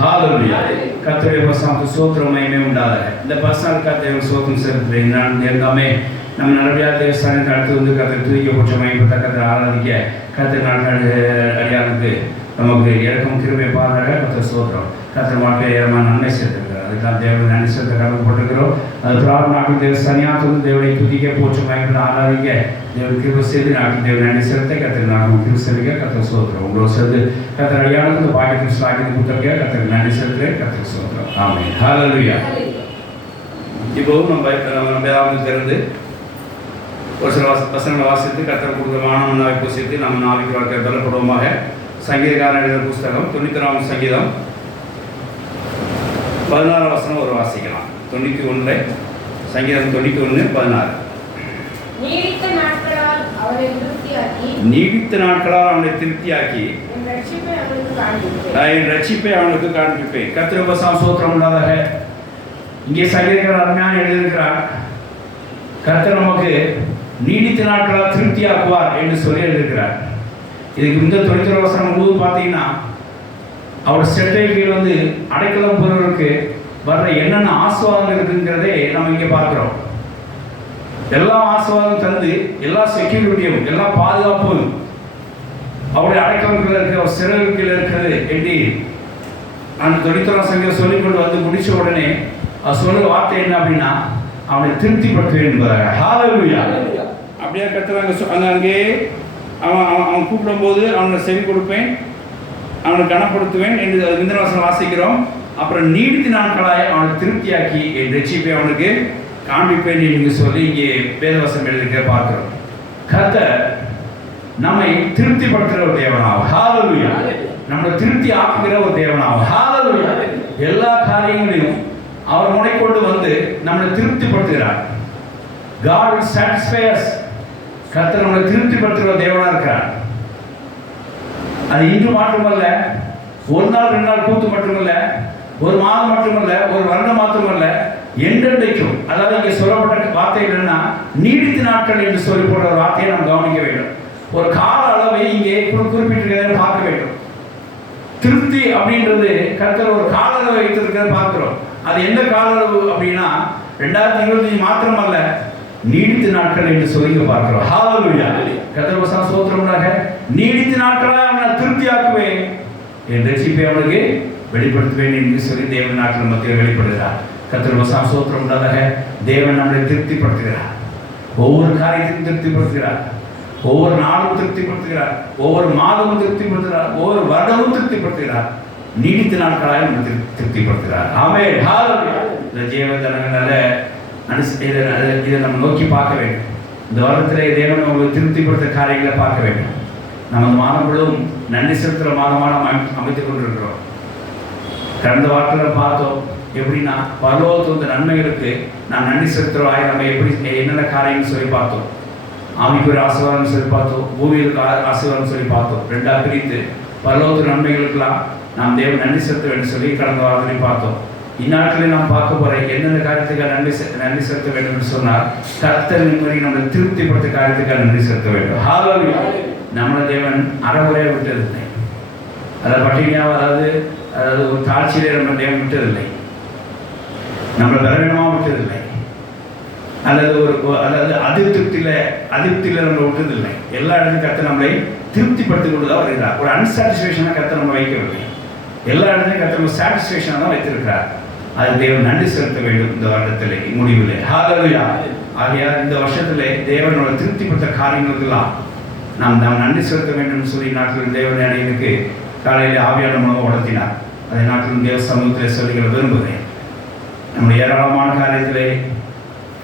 ஹalleluya. கர்த்தருடைய பரிசுத்த ஸ்தோத்திரம் மகிமை உண்டாதாக. இந்த பர்சனல் கர்த்தருடைய ஸ்தோத்திரம் செலுத்துகிறேன். நான் எல்லாமே நம்ம நல்லபடியாக தேவஸ்தானத்தை அடுத்து வந்து கர்த்தர் துதிக்க போற்ற மகிமைப்பட்ட கர்த்தர் ஆராதிக்க கர்த்தர் நாட்கள் அடியாருக்கு நமக்கு இறக்கும் கிருபை பாராக கர்த்தர் ஸ்தோத்திரம். கர்த்தர் வாழ்க்கை ஏறமான நன்மை சேர்த்திருக்கிறார். அதுக்காக தேவனை நன்றி செலுத்த கடந்து போட்டிருக்கிறோம். அது பிரார்த்தனை நாட்கள் தேவஸ்தானியாக வந்து தேவனை துதிக்க போற்ற மகிமைப்பட்ட ஆராதிக்க தேவன் கிருபை செய்து நாட்கள் தேவன் நன்றி செலுத்த கர்த்தர் நாட்கள் கிருபை செலுத்த கர்த்தர் ஸ்தோத்திரம். உங்களோட சேர்ந்து கர்த்தர் அடியாருக்கு இந்த பாக்கியத்தின் ஸ்லாக்கியத்தை கொடுத்திருக்க கர்த்தர் நன்றி செலுத்துகிறேன். கர்த்தர் ஸ்தோத்திரம். ஆமென். ஹalleluya. இப்போ நம்ம வேதாகமத்தில் இருந்து ஒரு சில வசனங்களை வாசித்து கர்த்தர் கொடுத்த மானவனாவை பூசித்து நம்ம நாளைக்கு வாழ்க்கை பலப்படுவோமாக. சங்கீதக்காரன் எழுதின புஸ்தகம் 91 சங்கீதம் 16 வசனம் ஒரு வாசிக்கலாம். 91 சங்கீதம் 91:16. நீடித்த நாட்களால் அவனை திருப்தியாக்கி என் ரட்சிப்பை அவனுக்கு காண்பிப்பேன். கர்த்தர் பரிசுத்த ஸ்தோத்திரம் உண்டாதாக. இங்கே சங்கீதக்காரர் அருமையாக எழுதியிருக்கிறார். கர்த்தர் நமக்கு நீடித்த நாட்களால் திருப்தியாக்குவார் என்று சொல்லி எழுதியிருக்கிறார். இதுக்கு இந்த 91 வசனம் முழுவதும் பார்த்தீங்கன்னா அவருடைய செட்டைகள் வந்து அடைக்கலம் போகிறவருக்கு வர்ற என்னென்ன ஆசீர்வாதங்கள் இருக்குங்கிறதே நம்ம இங்கே பார்க்குறோம். எல்லா ஆசீர்வாதம் தந்து எல்லா செக்யூரிட்டியும் எல்லா பாதுகாப்பும் அவருடைய அடைக்கலத்தில் இருக்கிற அவர் சிறகுகளில் இருக்கிறது என்று அந்த 91 சங்கீதம் சொல்லிக்கொண்டு வந்து முடித்த உடனே அவர் சொல்லுற வார்த்தை என்ன அப்படின்னா அவனை திருப்திப்படுத்துவேன் என்பதாக. ஹalleluya. அப்படியே கர்த்தர் அங்கே அவன் கூப்பிடும்போது அவனை செவி கொடுப்பேன், அவனை கனப்படுத்துவேன் என்று இந்த வசனம் வாசிக்கிறோம். அப்புறம் நீடித்த நாட்களாய் அவனை திருப்தியாக்கி என் ரட்சிப்பை அவனுக்கு காண்பிப்பேன் என்று சொல்லி இங்கே வேதவசனம் எழுதிக்க பார்க்கிறோம். கர்த்தர் நம்மை திருப்திப்படுத்துகிற ஒரு தேவனாகும். ஹalleluya. நம்மளை திருப்தி ஆக்குகிற ஒரு தேவனாகும். ஹalleluya. எல்லா காரியங்களையும் அவர் முனைக்கொண்டு வந்து நம்மளை திருப்திப்படுத்துகிறார். God will satisfy us. கர்த்தர் நம்மளை திருப்திப்படுத்துகிற தேவனாக இருக்கிறார். அது இன்று மட்டுமல்ல, ஒரு நாள் 2 நாள் கூத்து மட்டுமல்ல, ஒரு மாதம் மட்டுமல்ல, ஒரு வருடம் மட்டுமல்ல, என்றென்றைக்கும். அதாவது இங்கே சொல்லப்பட்ட வார்த்தை என்னன்னா நீடித்த நாட்கள் என்று சொல்லி போடுற ஒரு வார்த்தையை நாம் கவனிக்க வேண்டும். ஒரு கால அளவை இங்கே குறிப்பிட்டிருக்கிறத பார்க்க வேண்டும். திருப்தி அப்படின்றது கர்த்தர் ஒரு கால அளவை வைத்திருக்கிறத பார்க்கிறோம். அது எந்த கால அளவு அப்படின்னா 2025 மாத்திரமல்ல, நீடித்த நாட்கள் என்று சொல்லி பார்க்கிறோம். ஹalleluya. கர்த்தர் பரிசுத்த ஸ்தோத்திரமாக. நீடித்த நாட்களாக அவனை திருப்தியாக்குவேன், என் ரட்சிப்பை அவனுக்கு வெளிப்படுத்துவேன் என்று சொல்லி தேவன் நாட்கள் மத்தியில் வெளிப்படுகிறார். கர்த்தர் பரிசுத்த ஸ்தோத்திரமாக. தேவன் நம்மளை திருப்திப்படுத்துகிறார். ஒவ்வொரு காரியத்தையும் திருப்திப்படுத்துகிறார். ஒவ்வொரு நாளும் திருப்திப்படுத்துகிறார். ஒவ்வொரு மாதமும் திருப்திப்படுத்துகிறார். ஒவ்வொரு வருடமும் திருப்திப்படுத்துகிறார். நீடித்த நாட்களாக நம்ம திருப்திப்படுத்துகிறார். ஆமென். ஹalleluya. இந்த ஜீவதனங்களால இதை நம்ம நோக்கி பார்க்க வேண்டும். இந்த வருடத்திலே தேவன் உங்களுக்கு திருப்திப்படுத்த காரியங்களை பார்க்க வேண்டும். நம்ம இந்த மாதம் முழுவதும் நன்றி செலுத்துகிற மாதமான அமைத்துக் கொண்டிருக்கிறோம். கடந்த வாரத்தில் பார்த்தோம் எப்படின்னா பரலோகத்து நன்மைகளுக்கு நான் நன்றி செலுத்துகிறோம். நம்ம எப்படி என்னென்ன காரியங்கள் சொல்லி பார்த்தோம். ஆவிக்கு ஒரு ஆசீர்வாதம் சொல்லி பார்த்தோம், பூமிக்கு ஆசீர்வாதம் சொல்லி பார்த்தோம். 2ஆக பிரித்து பரலோகத்து நன்மைகளுக்கெல்லாம் நாம் தேவன் நன்றி செலுத்த வேண்டும் சொல்லி கடந்த வாரத்திலையும் பார்த்தோம். இந்நாட்களில் நாம் பார்க்க போகிற எந்தெந்த காரியத்துக்காக நன்றி செலுத்த வேண்டும் என்று சொன்னால் கர்த்தர் நிம்மதி நம்மளை திருப்திப்படுத்த காரியத்துக்காக நன்றி செலுத்த வேண்டும். ஹalleluya. நம்மளை தேவன் அறகுறையாக விட்டதில்லை. அதை பட்டினியாக அதாவது ஒரு தாழ்ச்சியிலே நம்ம தேவன் விட்டதில்லை. நம்மளை பலவீனமாக விட்டதில்லை. அல்லது அதிருப்தியில் நம்ம விட்டதில்லை. எல்லா இடத்துலையும் கர்த்தர் நம்மளை திருப்திப்படுத்திக் கொண்டு தான் வருகிறார். ஒரு அன்சாட்டிஸ்ஃபேக்ஷனாக கர்த்தர் நம்ம வைக்கவில்லை. எல்லா இடத்துலையும் கர்த்தர் நம்ம சாட்டிஸ்ஃபேக்ஷனாக தான் வைத்திருக்கிறார். அது தேவன் நன்றி செலுத்த வேண்டும். இந்த வருடத்திலே முடிவில்லை. ஹalleluya. ஆகையால் இந்த வருஷத்திலே தேவனோட திருப்திப்படுத்த காரியங்களுக்கெல்லாம் நாம் நன்றி செலுத்த வேண்டும் சொல்லி நாட்களில் தேவன் எனக்கு காலையில் ஆவியான மூலமாக உணர்த்தினார். அதை நாட்களில் தேவ சமூகத்திலே சொல்லிக்கிற விரும்புகிறேன். நம்முடைய ஏராளமான காரியத்திலே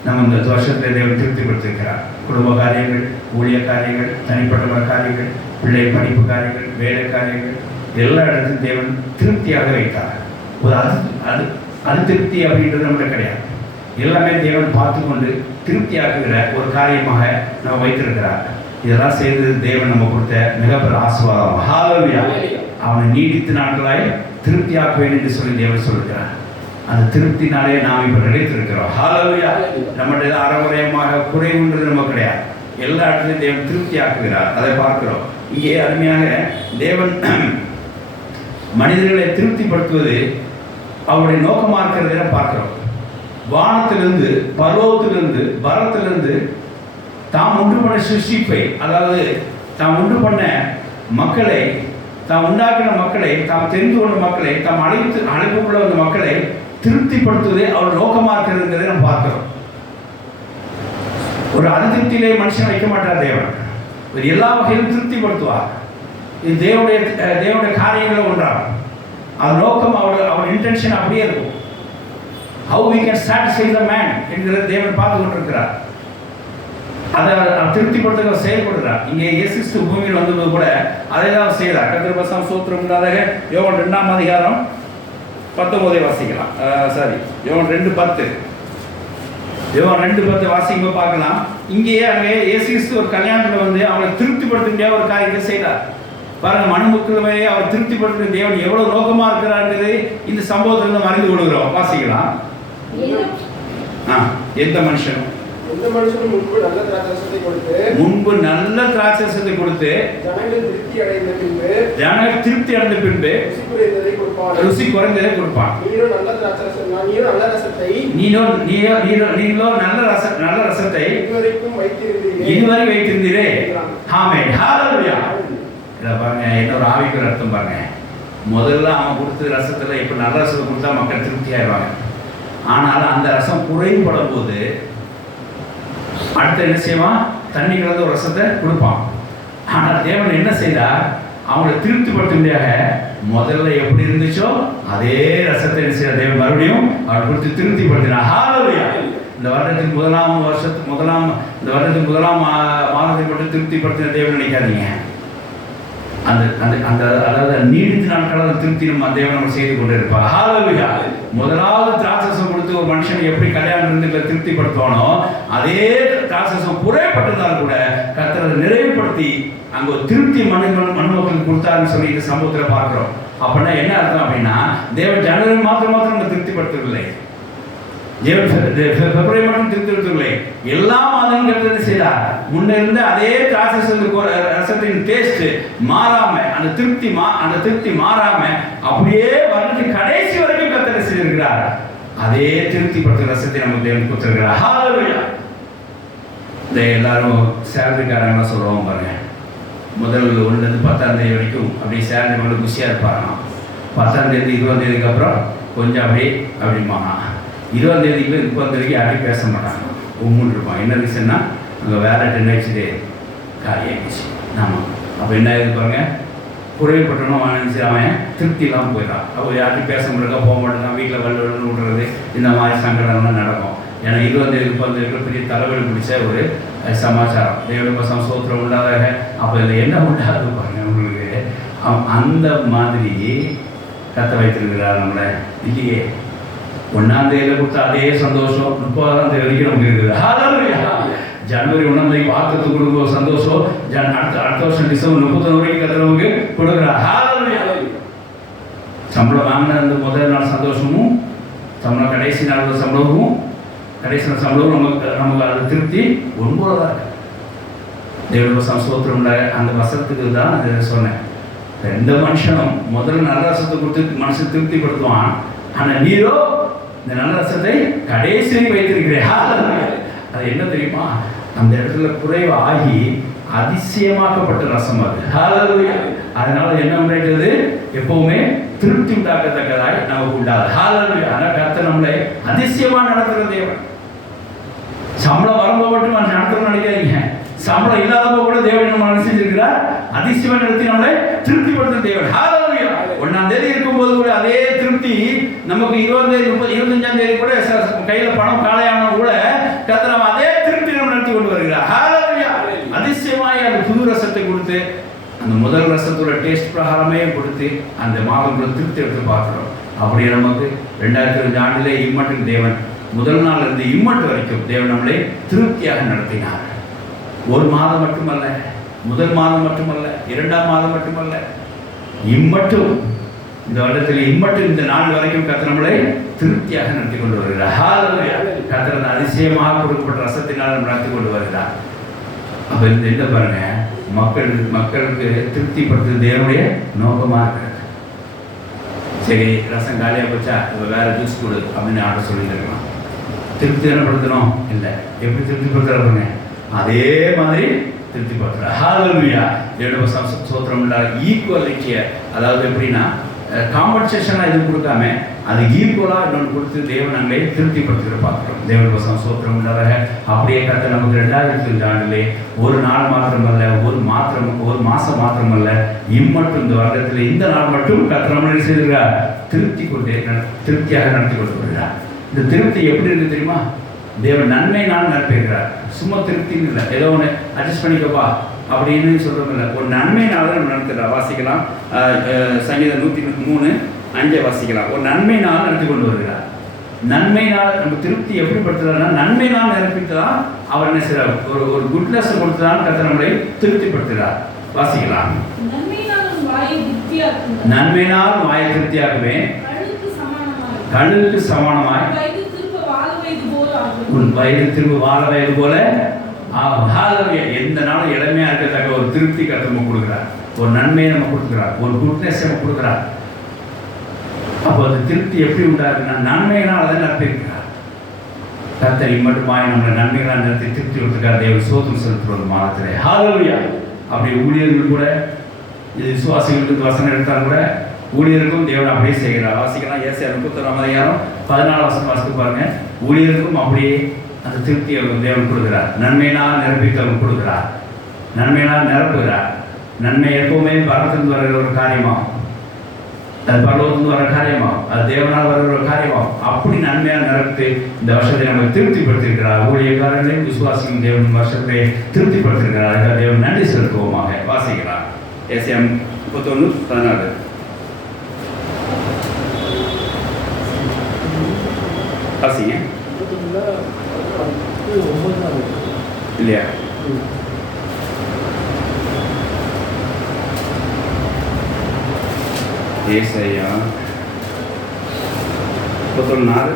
நம்ம இந்த வருஷத்திலே தேவன் திருப்திப்படுத்திருக்கிறார். குடும்ப காரியங்கள், ஊழிய காரியங்கள், தனிப்பட்ட காரியங்கள், பிள்ளை படிப்பு காரியங்கள், வேலை காரியங்கள், எல்லா இடத்துலையும் தேவன் திருப்தியாக வைத்தார். ஒரு அது திருப்தி அப்படின்றது நம்மகிட்ட கிடையாது. எல்லாமே தேவன் பார்த்து கொண்டு திருப்தியாக்குகிற ஒரு காரியமாக நம்ம வைத்திருக்கிறார். இதெல்லாம் செய்து தேவன் நம்ம கொடுத்த மிகப்பெரிய ஆசீர்வாதம். ஹalleluya. அவனை நீடித்த நாட்களாய் திருப்தியாக்குவேன் என்று சொல்லி தேவன் சொல்கிறார். அந்த திருப்தினாலே நாம் இப்போ நிலைத்திருக்கிறோம். ஹalleluya. நம்முடைய அறகுறையமாக குறைவுன்றது நம்ம கிடையாது. எல்லா இடத்துலையும் தேவன் திருப்தி ஆக்குகிறார். அதை பார்க்கிறோம். இங்கே அருமையாக தேவன் மனிதர்களை திருப்திப்படுத்துவது அவருடைய நோக்கமாக இருக்கிறத பார்க்கிறோம். வானத்திலிருந்து, பரலோகத்திலிருந்து, பரத்திலிருந்து தாம் உண்டு பண்ண சிருஷ்டிப்பை, அதாவது தாம் உண்டு பண்ண மக்களை, தாம் உண்டாக்கின மக்களை, தாம் தெரிந்து கொண்ட மக்களை, தாம் அழைப்புக்குள்ள வந்த மக்களை திருப்திப்படுத்துவதே அவர் நோக்கமாக இருக்கிறதுங்கிறதை நம்ம பார்க்கிறோம். ஒரு அதிருப்தியிலே மனுஷன் வைக்க மாட்டார் தேவன். ஒரு எல்லா வகையிலும் திருப்திப்படுத்துவார். இது தேவனுடைய காரியங்களும் ஒன்றாகும். அது நோக்கம், அவர் இன்டென்ஷன் அப்படியே இருக்கும். How we can satisfy the man என்கிற தேவன் பார்த்து கொண்டிருக்கிறார். அதை திருப்திப்படுத்த செயல்படுகிறார். இங்கே இயேசு கிறிஸ்து பூமியில் வந்தபோது கூட அதை தான் செய்கிறார். கர்த்தர் பசாம் சூத்திரம் உண்டாதாக யோவான் 2ஆம் அதிகாரம் 19 வாசிக்கலாம். யோவான் 2:10 யோவான் 2:10 வாசிக்கும்போது பார்க்கலாம். இங்கேயே அங்கே இயேசு கிறிஸ்து ஒரு கல்யாணத்தில் வந்து அவங்களை திருப்திப்படுத்த முடியாத ஒரு காரியத்தை செய்தார். பாருங்க, மனுமக்களை அவர் திருப்திப்படுத்த தேவன் எவ்வளவு நோக்கமா இருக்கிறார்ன்றது இந்த சம்பவத்திலிருந்து அறிந்து கொள்கிறோம். வாசிக்கலாம். எந்த மனுஷனும் முன்பு நல்ல திராட்சரசத்தை கொடுத்து ஜனங்கள் திருப்தி அடைந்த பின்பு ருசி குறைந்ததை கொடுப்பான். நீங்களோ நல்ல ரசத்தை இதுவரை வைத்திருந்தீரே. ஆமென், ஹல்லேலூயா. இதை பாருங்க, இன்னொரு ஆவிக்குரிய அர்த்தம் பாருங்க. முதல்ல அவன் கொடுத்த ரசத்துல இப்ப நல்ல ரசத்தை கொடுத்தா மக்கள் திருப்தி ஆயிடுவாங்க. ஆனால் அந்த ரசம் குறைபடும் போது அடுத்த என்ன செய்வான்? தண்ணி கலந்த ஒரு ரசத்தை கொடுப்பான். ஆனால் தேவன் என்ன செய்தார்? அவங்களை திருப்திப்படுத்தும்படியாக முதல்ல எப்படி இருந்துச்சோ அதே ரசத்தை என்ன செய்ய தேவன் மறுபடியும் அவர் கொடுத்து திருப்திப்படுத்தினார். ஹல்லேலூயா. இந்த வருடத்தின் முதலாம் மாதத்தை மட்டும் திருப்திப்படுத்தின தேவன் நினைக்காதீங்க. அதாவது நீடித்த நாட்களாக திருப்தி நம்ம தேவன் நம்ம செய்து கொண்டு இருப்பார். ஹல்லேலூயா. முதலாவது திராட்சரசம் கொடுத்து ஒரு மனுஷனை எப்படி கல்யாணம் இருந்து திருப்திப்படுத்துவானோ அதே திராட்சரசம் குறைப்பட்டிருந்தாலும் கூட கர்த்தரை நிறைவுபடுத்தி அங்க ஒரு திருப்தி மனுமக்களுக்கு கொடுத்தாருன்னு சொல்லி இந்த சம்பவத்தில் பார்க்கிறோம். அப்படின்னா என்ன அர்த்தம் அப்படின்னா, தேவன் ஜனவரி மாத்திரம் நம்ம திருப்திப்படுத்தவில்லை, பிப்ரவரி மட்டும் திருப்திப்படுத்தவில்லை, எல்லா மாதங்களும் செய்தார். முன்ன இருந்த அதே ரசத்தின் டேஸ்ட் மாறாம, அந்த திருப்தி மாறாம அப்படியே வருடத்தின் கடைசி வரைக்கும் கர்த்தர் செய்திருக்கிறார். அதே திருப்திப்படுத்தும் ரசத்தை நமக்கு தேவன் கொடுத்திருக்கிறார். ஹல்லேலூயா. இந்த எல்லாரும் சேலரிக்காரங்க சொல்லுவோம் பாருங்க, முதல் 1 to 10ஆம் தேதி வரைக்கும் அப்படியே சேலரி மட்டும் குஷியா இருப்பாங்க. 10ஆம் தேதி 20ஆம் தேதிக்கு அப்புறம் கொஞ்சம் அப்படிம்பாங்க. 20ஆம் தேதிக்கு 30ஆம் தேதிக்கு யாரையும் பேச மாட்டாங்க, உம்முன்னு இருப்பான். என்ன ரீசன்னா அங்கே வேலை 10 ஆயிடுச்சு, காரியம் ஆயிடுச்சு. ஆமாம். அப்போ என்ன இருப்பாங்க, குறைவுப்பட்டணும் அவன் திருப்தி இல்லாமல் போயிடறான். அவர் யார்ட்டையும் பேச முடியல, போக மாட்டேங்கான், வீட்டில் வெள்ளு விடுறது, இந்த மாதிரி சங்கடம்லாம் நடக்கும். ஏன்னா 20ஆம் தேதி 30ஆம் தேதிக்குள்ள பெரிய தலைவலி பிடிச்ச ஒரு சமாச்சாரம். தேவனுடைய சோத்திரம் உண்டாதாக. அப்போ இதில் என்ன உண்டாது பாருங்க உங்களுக்கு, அந்த மாதிரி கத்த வைத்திருக்கிறார் நம்மளை இல்லையே. 1ஆம் தேதியில் கொடுத்த அதே சந்தோஷம் 30ஆம் தேதி வரைக்கும் நமக்கு இருக்குது. ஹல்லேலூயா. ஜனவரி 1ஆம் தேதி பார்க்கறதுக்கு கொடுக்குற ஒரு சந்தோஷம் அடுத்த வருஷம் டிசம்பர் 31 வரைக்கும் கத்த நமக்கு கொடுக்குறார். ஹல்லேலூயா. சம்பளம் வாங்கின அந்த முதல் நாள் சந்தோஷமும், சம்பளம் கடைசி நாள் சம்பளமும், கடைசி நாள் சம்பளமும் நமக்கு அது திருப்தி ஒன்பதாக இருக்கு. தேவனுடைய சந்தோஷம் அந்த வசத்துக்கு தான் அதை சொன்னேன். எந்த மனுஷனும் முதல்ல நல்ல ரசத்தை கொடுத்து மனுஷன் திருப்திப்படுத்துவான். ஆனால் நீரோ இந்த நல்ல ரசத்தை கடைசி வைத்திருக்கிறேன். அது என்ன தெரியுமா, அந்த இடத்துல குறைவு ஆகி அதிசயமாக்கப்பட்ட ரசம் அது. ஹல்லேலூயா. அதனால என்ன உண்டாயிட்டது, எப்பவுமே திருப்தி உண்டாக்கத்தக்கதாய் நமக்கு உண்டாது. ஹல்லேலூயா. ஆனால் கர்த்தர் நம்மளை அதிசயமா நடத்துகிற தேவன். சம்பளம் வரும்போது மட்டும் நடத்தணும்னு நினைக்காதீங்க. சம்பளம் இல்லாதப்போ கூட தேவன் நம்ம செஞ்சிருக்கிறார். அதிசயமா நடத்தி நம்மளை திருப்திப்படுத்த தேவன். ஹல்லேலூயா. 1ஆம் தேதி இருக்கும்போது கூட அதே திருப்தி நமக்கு 20ஆம் தேதி 25ஆம் தேதி கூட கையில பணம் காலையான கூட கர்த்தர் அதே திருப்தி நம்ம நடத்தி கொண்டு வருகிறார். ஹல்லேலூயா. அதிசயமாய் அந்த புது ரசத்தை கொடுத்து அந்த முதல் ரசத்தோட டேஸ்ட் பிரகாரமே கொடுத்து அந்த மாதங்கள திருப்தி எடுத்து பார்க்கிறோம். அப்படியே நமக்கு 2005 ஆண்டிலே இம்மட்டும் தேவன் முதல் நாள் இருந்து இம்மட்டு வரைக்கும் தேவன் நம்மளை திருப்தியாக நடத்தினார். ஒரு மாதம் மட்டுமல்ல, முதல் மாதம் மட்டுமல்ல, 2ஆம் மாதம் மட்டுமல்ல, இம்மட்டும் இந்த வருடத்தில் இம்மட்டும் இந்த நாள் வரைக்கும் கர்த்தர் நம்மளை திருப்தியாக நடத்தி கொண்டு வருகிறார். ஹல்லேலூயா. கர்த்தர் அதிசயமாக கொடுக்கப்பட்ட ரசத்தினால் நடத்தி கொண்டு வருகிறார். அப்போ இந்த என்ன பாருங்க, மக்களுக்கு திருப்திப்படுத்துறது தேவனுடைய நோக்கமாக இருக்கிறது. சரி ரசம் காலியாக போச்சா இப்போ வேறு ஜூஸ் கொடு அப்படின்னு ஆர்டர் சொல்லியிருக்கலாம். திருப்தி தானப்படுத்தணும் இல்லை, எப்படி திருப்திப்படுத்துறாங்க அதே மாதிரி திருப்திப்படுத்துகிறார். ஹல்லேலூயா. தேவனுடைய ஸ்தோத்திரம். ஈக்குவலிட்டியை, அதாவது எப்படின்னா காம்பன்சேஷனாக எதுவும் கொடுக்காம அது ஈக்குவலாக இன்னொன்று கொடுத்து தேவன் நாங்களே திருப்திப்படுத்துகிற பார்க்குறோம். தேவனுடைய ஸ்தோத்திரம் உள்ளதாக. அப்படியே கர்த்தர் நமக்கு 2025 ஆண்டிலே ஒரு நாள் மாத்திரமல்ல, ஒரு மாதம் மாத்திரமல்ல, இம்மட்டும் இந்த வருடத்தில் இந்த நாள் மட்டும் கர்த்தர் நம்ம செய்திருக்கிறார், திருப்தியாக நடத்தி கொண்டு வருகிறார். இந்த திருப்தி எப்படி இருக்குது தெரியுமா? தேவன் நன்மை நாள் நடப்பிருக்கிறார். சும்மா திருப்தின்னு இல்லை, ஏதோ ஒன்று அட்ஜஸ்ட் பண்ணிக்கப்பா அப்படின்னு சொல்கிறதில்ல. ஒரு நன்மை நாள் நம்ம நடத்துகிறார். வாசிக்கலாம், சங்கீதம் 103:5 வாசிக்கலாம். ஒரு நன்மை நாள் நடத்தி கொண்டு வருகிறார். நன்மை நாள் நம்ம திருப்தி எப்படி படுத்துறாருன்னா, நன்மை நாள் நிரப்பிட்டு தான் அவர் என்ன செய்கிறார், ஒரு குட்னஸ் கொடுத்து தான் கர்த்தர் நம்மளை திருப்திப்படுத்துகிறார். வாசிக்கலாம். நன்மை நாள் வாயை திருப்தியாக்குவேன், கழுகுக்கு சமானமாய் உன் வயது திரும்ப வாழ வயது போல. எந்த நாளும் இளமையா இருக்கிறதாக ஒரு திருப்தி கர்த்தர் நம்ம கொடுக்குறார், ஒரு நன்மையை நம்ம கொடுக்குறார், ஒரு குட்னஸ் நம்ம கொடுக்குறார். அப்போ அந்த திருப்தி எப்படி உண்டாக்குன்னா நன்மையினால் அதை நடத்திருக்கிறார். கர்த்தர் மட்டுமாய் நம்மளை நன்மைகளாக நடத்தி திருப்தி கொடுத்துருக்கார். தேவன் ஸ்தோத்திரம் செலுத்துவது மாதத்திலே. ஹல்லேலூயா. அப்படி ஊழியர்கள் கூட, இது விசுவாசிகளுக்கு வசனம் எடுத்தால் கூட ஊழியருக்கும் தேவன் அப்படியே செய்கிறார். வாசிக்கலாம். ஏசாயா 31:14 வாசித்து பாருங்க. ஊழியருக்கும் அப்படியே அந்த திருப்தி அவர் தேவன் கொடுக்கிறார். நன்மையினால் நிரப்பித்து அவர் கொடுக்கிறார், நன்மையினால் நிரப்புகிறார். நன்மை எப்பவுமே பரத்திலிருந்து வருகிற ஒரு காரியமாகும், அது பரலோகத்திலிருந்து வர காரியமாகும், அது தேவனால் வருகிற ஒரு காரியமாகும். அப்படி நன்மையாக நிரப்பி இந்த வருஷத்தை நம்ம திருப்திப்படுத்தியிருக்கிறார். ஊழியக்காரர்களையும் விசுவாசியும் தேவன் வருஷத்தை திருப்திப்படுத்தியிருக்கிறார். அதுக்காக தேவன் நன்றி செலுத்துவோமாக. வாசிக்கலாம். ஏசாயா 31:14 வாசிங்க. இல்லையா? ஏசாயா 31:4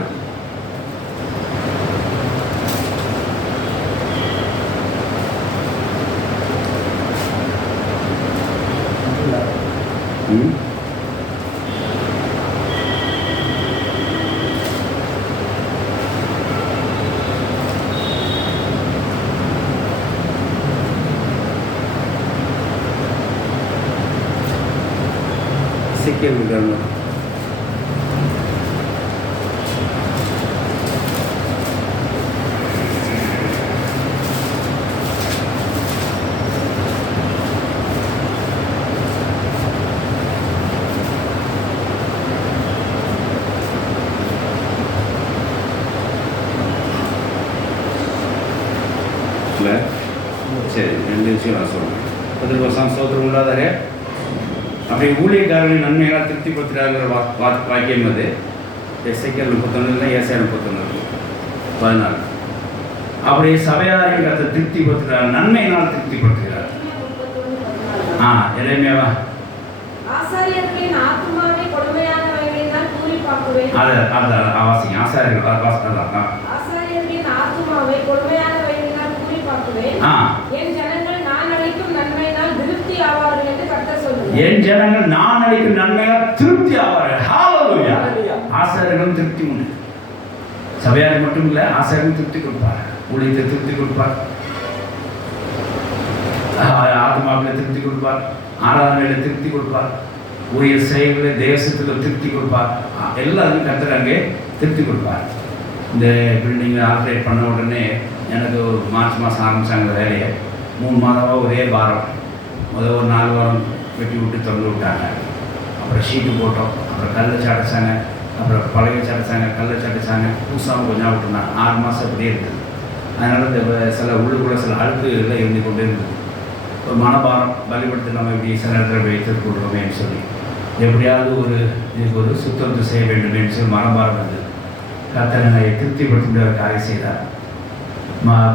விடுறாங்க. சரி, 2 விஷயம் நான் சொல்றேன். 10% ஸ்தோத்திரம் உள்ளாதார. அப்படி ஊழியக்காரர்களின் நன்மைகளால் திருப்திப்படுத்துகிறாங்கிற வாக்கியம் அது எசேக்கியேல் 31 ஏசாயா 31:14. அப்படியே சபையாரையும் கர்த்தர் திருப்திப்படுத்துகிறார், நன்மையினால் திருப்திப்படுத்துகிறார். எரேமியாவா வாசிங்க. ஆசாரியர்கள் என் ஜனங்கள் நான் அளிக்கும் நன்மையால் திருப்தி ஆவார்கள். ஹல்லேலூயா. ஆசாரியர்களும் திருப்தி உண்டு. சபையார் மட்டும் இல்லை, ஆசாரியர்களும் திருப்தி கொடுப்பார், ஊழியத்தை திருப்தி கொடுப்பார், ஆத்மாவில் திருப்தி கொடுப்பார், ஆராதனையில் திருப்தி கொடுப்பார், ஊழியர் செயல்களை தேசத்தில் திருப்தி கொடுப்பார். எல்லாருக்கும் கர்த்தர் அங்கே திருப்தி கொடுப்பார். இந்த பில்டிங்கை ஆப்ரேட் பண்ண உடனே எனக்கு மார்ச் மாதம் ஆரம்பித்தாங்க வேலையை. 3 மாதமாக ஒரே வாரம். முதல் ஒரு 4 வாரம் வெட்டி விட்டு திறந்து விட்டாங்க. அப்புறம் ஷீட்டு போட்டோம், அப்புறம் கல் வச்சு அடைச்சாங்க, அப்புறம் பழைய வச்சு அடைச்சாங்க, கல் வச்சு அடைச்சாங்க, புதுசாக கொஞ்சம் விட்டுருந்தாங்க. 6 மாதம் அப்படியே இருக்குது. அதனால் இந்த சில உள்ளுக்குள்ள சில அழுக்குகளில் இருந்து கொண்டே இருந்தது. ஒரு மனபாரம், பலிபடுத்தி நம்ம இப்படி சில இடத்துல வைத்து கொடுக்குறோமேன்னு சொல்லி எப்படியாவது இதுக்கு ஒரு சுத்தத்தை செய்ய வேண்டும் என்று சொல்லி மனபாரம் வந்து கர்த்தரை திருப்திப்படுத்த காரியம் செய்தார்.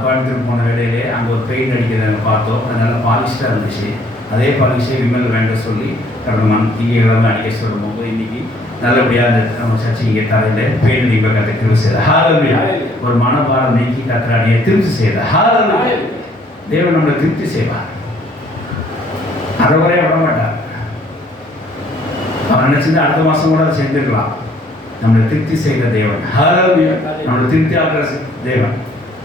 கோயம்புத்தூர் போன வேலையிலே அங்கே ஒரு பெயிண்ட் அடிக்கிறத பார்த்தோம். அது நல்லா பாலிஷ்டாக இருந்துச்சு. அதே பாலிஷை விமல் வேண்டாம் சொல்லி கடவுள் இங்கே அடிக்க சொல்லும்போது இன்றைக்கி நல்லபடியாக நம்ம சர்ச்சை இங்கே தலையில் பெயிண்ட் நீங்கள் கற்று திரும்ப செய்தார். ஹல்லேலூயா. ஒரு மனபாரம் நீக்கி கர்த்தராடியை திருப்தி செய்தார். ஹல்லேலூயா. தேவன் நம்மளை திருப்தி செய்வார், அதை வரைய விட மாட்டார். அவர் நினைச்சிருந்தா அடுத்த மாதம் கூட அதை செஞ்சுக்கலாம். நம்மளை திருப்தி செய்கிற தேவன், நம்மளை திருப்தி ஆகிற தேவன்.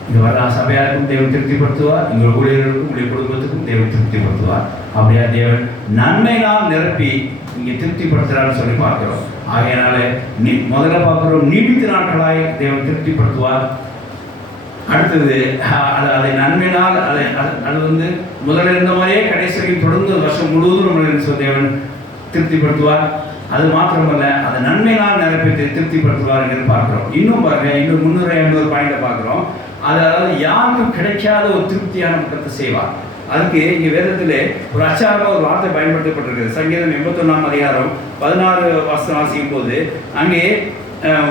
இங்கே வர சபையாருக்கும் தேவன் திருப்திப்படுத்துவார், இங்கே ஊழியர்களுக்கும் உங்களுடைய குடும்பத்துக்கும் தேவன் திருப்திப்படுத்துவார். அப்படியா தேவன் நன்மையினால் நிரப்பி இங்கே திருப்திப்படுத்துகிறான்னு சொல்லி பார்க்கிறோம். ஆகையினால முதல்ல பார்க்கிறோம், நீடித்த நாட்களாய் தேவன் திருப்திப்படுத்துவார். அடுத்தது அதை நன்மையினால் அது முதல்ல இருந்த மாதிரியே கடைசி வரைக்கும் தொடர்ந்து வருஷம் முழுவதும் நம்மளை தேவன் திருப்திப்படுத்துவார். அது மாத்திரமல்ல, அதை நன்மையினால் நிரப்பி திருப்திப்படுத்துவார் என்று பார்க்கிறோம். இன்னும் பாருங்க, இன்னும் 350 பாயிண்ட பார்க்கிறோம். அதாவது யாருக்கும் கிடைக்காத ஒரு திருப்தியான முகத்தை செய்வார். அதுக்கு இங்கே வேதத்திலே ஒரு அச்சாரமாக ஒரு வார்த்தை பயன்படுத்தப்பட்டிருக்கிறது. சங்கீதம் 81ஆம் அதிகாரம் 16 வசனம் வாசிக்கும் போது அங்கே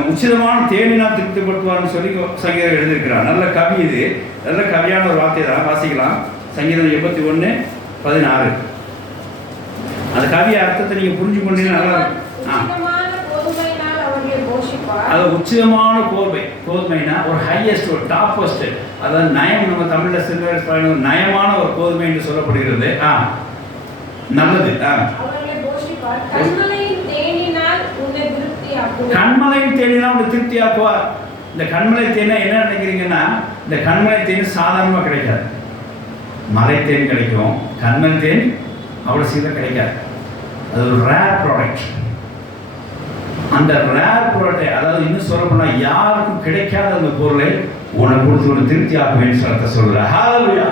உச்சிதமான தேனினால் திருப்திப்படுத்துவார்னு சொல்லி சங்கீதம் எழுதியிருக்கிறார். நல்ல கவி, இது நல்ல கவியான ஒரு வார்த்தை தான். வாசிக்கலாம். சங்கீதம் 81:16. அந்த கவிய அர்த்தத்தை நீங்க புரிஞ்சு கொண்டீங்கன்னா நல்லா இருக்கும். அது உச்சிதமான கோதுமைனா ஒரு ஹையஸ்ட், ஒரு டாப்பஸ்ட், அதாவது நயம். நம்ம தமிழ்ல சிறுவர் நயமான ஒரு கோதுமை என்று சொல்லப்படுகிறது. நல்லது. கண்மலையின் தேனினால் உங்களை திருப்தி ஆக்குவார். இந்த கண்மலை தேனை என்ன நினைக்கிறீங்கன்னா, இந்த கண்மலை தேன் சாதாரணமாக கிடைக்காது. மலை தேன் கிடைக்கும், கண்மலை தேன் அவ்வளோ சீக்கிரம் கிடைக்காது. அது ஒரு ரேர் ப்ராடக்ட். அந்த ரேர் ப்ராடக்டை, அதாவது இன்னும் சொல்ல போனால் யாருக்கும் கிடைக்காத அந்த பொருளை உனக்கு கொடுத்து உன்னை திருப்தி ஆக்குவேன்னு சொல்ல சொல்கிறார். ஹல்லேலூயா.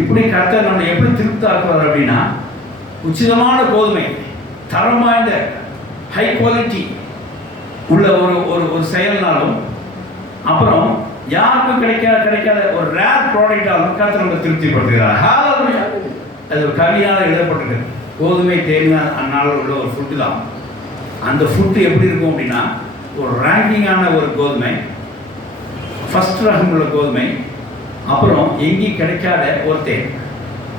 இப்படி கர்த்தர் நம்மளை எப்படி திருப்தி ஆக்குவார் அப்படின்னா, உச்சிதமான கோதுமை, தரம் வாய்ந்த ஹை குவாலிட்டி உள்ள ஒரு செயல்னாலும், அப்புறம் யாருக்கும் கிடைக்காத ஒரு ரேர் ப்ராடக்டாலும் கர்த்தர் நம்ம திருப்திப்படுத்துகிறார். ஹல்லேலூயா. அது ஒரு கவியால் எழுதப்பட்டிருக்கு. கோதுமை தேனினா அந்நாள் உள்ள ஒரு ஃபுட்டு தான். அந்த ஃபுட்டு எப்படி இருக்கும் அப்படின்னா, ஒரு ரேங்கிங்கான ஒரு கோதுமை, ஃபர்ஸ்ட் ரகம் உள்ள கோதுமை, அப்புறம் எங்கேயும் கிடைக்காத ஒரு தேன்.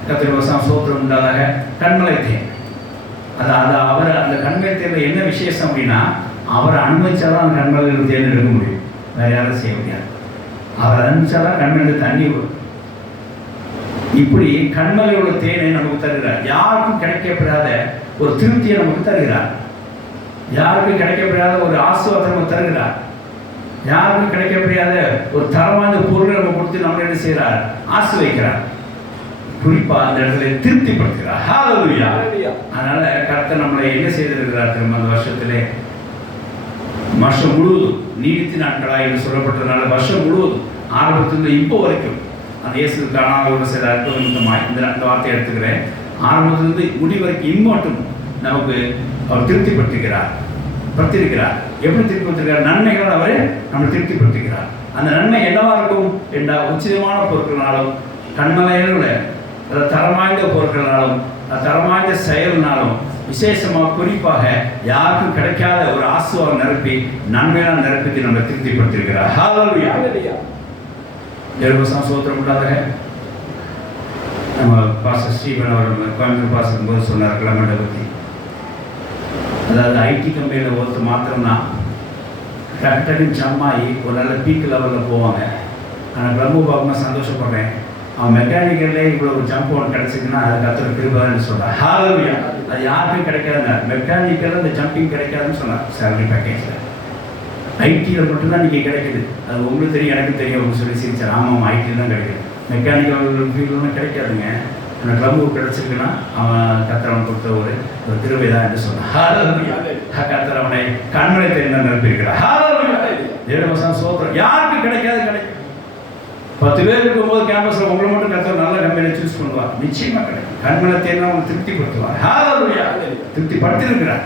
கர்த்தருக்கு வசனம் ஸ்தோத்திரம் உண்டாதாக. கண்மலை தேன். அது அவர் அந்த கண்மலை தேனில் என்ன விசேஷம் அப்படின்னா, அவரை அனுமதிச்சாதான் அந்த கண்மலையில் தேன் எடுக்க முடியும். வேறு யாரும் செய்ய முடியாது. அவர் அனுமதிச்சாதான் கண்மலையில் தண்ணி வரும். இப்படி கண்மலையோட தேனை நமக்கு தருகிறார். யாருக்கும் கிடைக்கப்படாத ஒரு திருப்தியை நமக்கு தருகிறார். யாருக்கும் கிடைக்கப்படாத ஒரு ஆசீர்வாதத்தை நமக்கு தருகிறார். யாருக்கும் கிடைக்கப்படாத ஒரு தரமான பொருளை நம்ம கொடுத்து நம்ம என்ன செய்கிறார், ஆசீர்வதிக்கிறார். குறிப்பா அந்த இடத்துல திருப்திப்படுத்துகிறார். ஹல்லேலூயா. அதனால கர்த்தர் நம்மளை என்ன செய்திருக்கிறார் திரும்ப அந்த வருஷத்திலே, வருஷம் முழுவதும் நீடித்த நாட்களாக என்று சொல்லப்பட்டதுனால வருஷம் முழுவதும் ஆரம்பத்திலிருந்து இப்போ வரைக்கும் அந்த இயேசு காணாத சில அற்புதமாய் இந்த வார்த்தையை எடுத்துக்கிறேன். ஆரம்பத்திலிருந்து முடிவு வரைக்கும் இம்மட்டும் நமக்கு அவர் திருப்திப்படுத்துகிறார். எப்படி திருப்திப்படுத்துகிறார்? நன்மைகள் அவரே நம்ம திருப்திப்படுத்துகிறார். அந்த நன்மை என்னவா இருக்கும் என்றால், உச்சிதமான பொருட்களாலும், கண்மலையில தரமாய்ந்த பொருட்களாலும், தரமாய்ந்த செயல்னாலும், விசேஷமாக குறிப்பாக யாருக்கும் கிடைக்காத ஒரு ஆசீர்வாதம் நிரப்பி, நன்மையான நிரப்பி நம்ம திருப்திப்படுத்திருக்கிறார். ஹல்லேலூயா. தேவசம் ஸ்தோத்திரம் உண்டாதாக. நம்ம பாஸ்டர் ஸ்ரீவன் அவர் கோயம்புத்தூர் பாஸ்டர் போது சொன்னார் கிளம்பட்டை பற்றி. அதாவது ஐடி கம்பெனியில் ஒருத்தர் மாத்திரம்தான் டக்குன்னு ஜம்மாயி ஒரு நல்ல பீக் லெவலில் போவாங்க. ஆனால் ரொம்ப பார்க்கும்போது சந்தோஷப்படுறேன். அவன் மெக்கானிக்கல்லே இவ்வளோ ஒரு ஜம்ப் ஒன்று கிடச்சிதுன்னா அது கர்த்தர் கிருபைன்னு சொல்கிறார். ஹல்லேலூயா. அது யாருக்கும் கிடைக்காதுங்க. மெக்கானிக்கல் அந்த ஜம்பிங் கிடைக்காதுன்னு சொன்னார் சேலரி பேக்கேஜில். ஐடியில் மட்டும்தான் நீங்கள் கிடைக்குது. அது உங்களுக்கு தெரியும், எனக்கு தெரியும் அப்படின்னு சொல்லி சிரிச்சார். ஆமாம், ஐடியில் தான் கிடைக்குது. மெக்கானிக்கல் ஃபீல்டுலாம் கிடைக்காதுங்க. அந்த கிளம்பு கிடைச்சிருக்குன்னா அவன் கர்த்தர் அவன் கொடுத்த ஒரு திருவை தான் என்று சொன்னான். ஹல்லேலூயா. கர்த்தர் அவனை கண்மலை தேன் நிரப்பியிருக்கிறார். ஹல்லேலூயா. தேவசம் ஸ்தோத்திரம். யாருக்கு கிடைக்காது கிடைக்கும். 10 பேர் இருக்கும்போது கேம்பஸில் உங்களை மட்டும் கர்த்தர் நல்ல கம்பெனியை சூஸ் பண்ணுவார். நிச்சயமாக கிடைக்கும். கண்மலை தேன் அவங்களை திருப்திப்படுத்துவார். ஹல்லேலூயா. திருப்திப்படுத்தியிருக்கிறார்.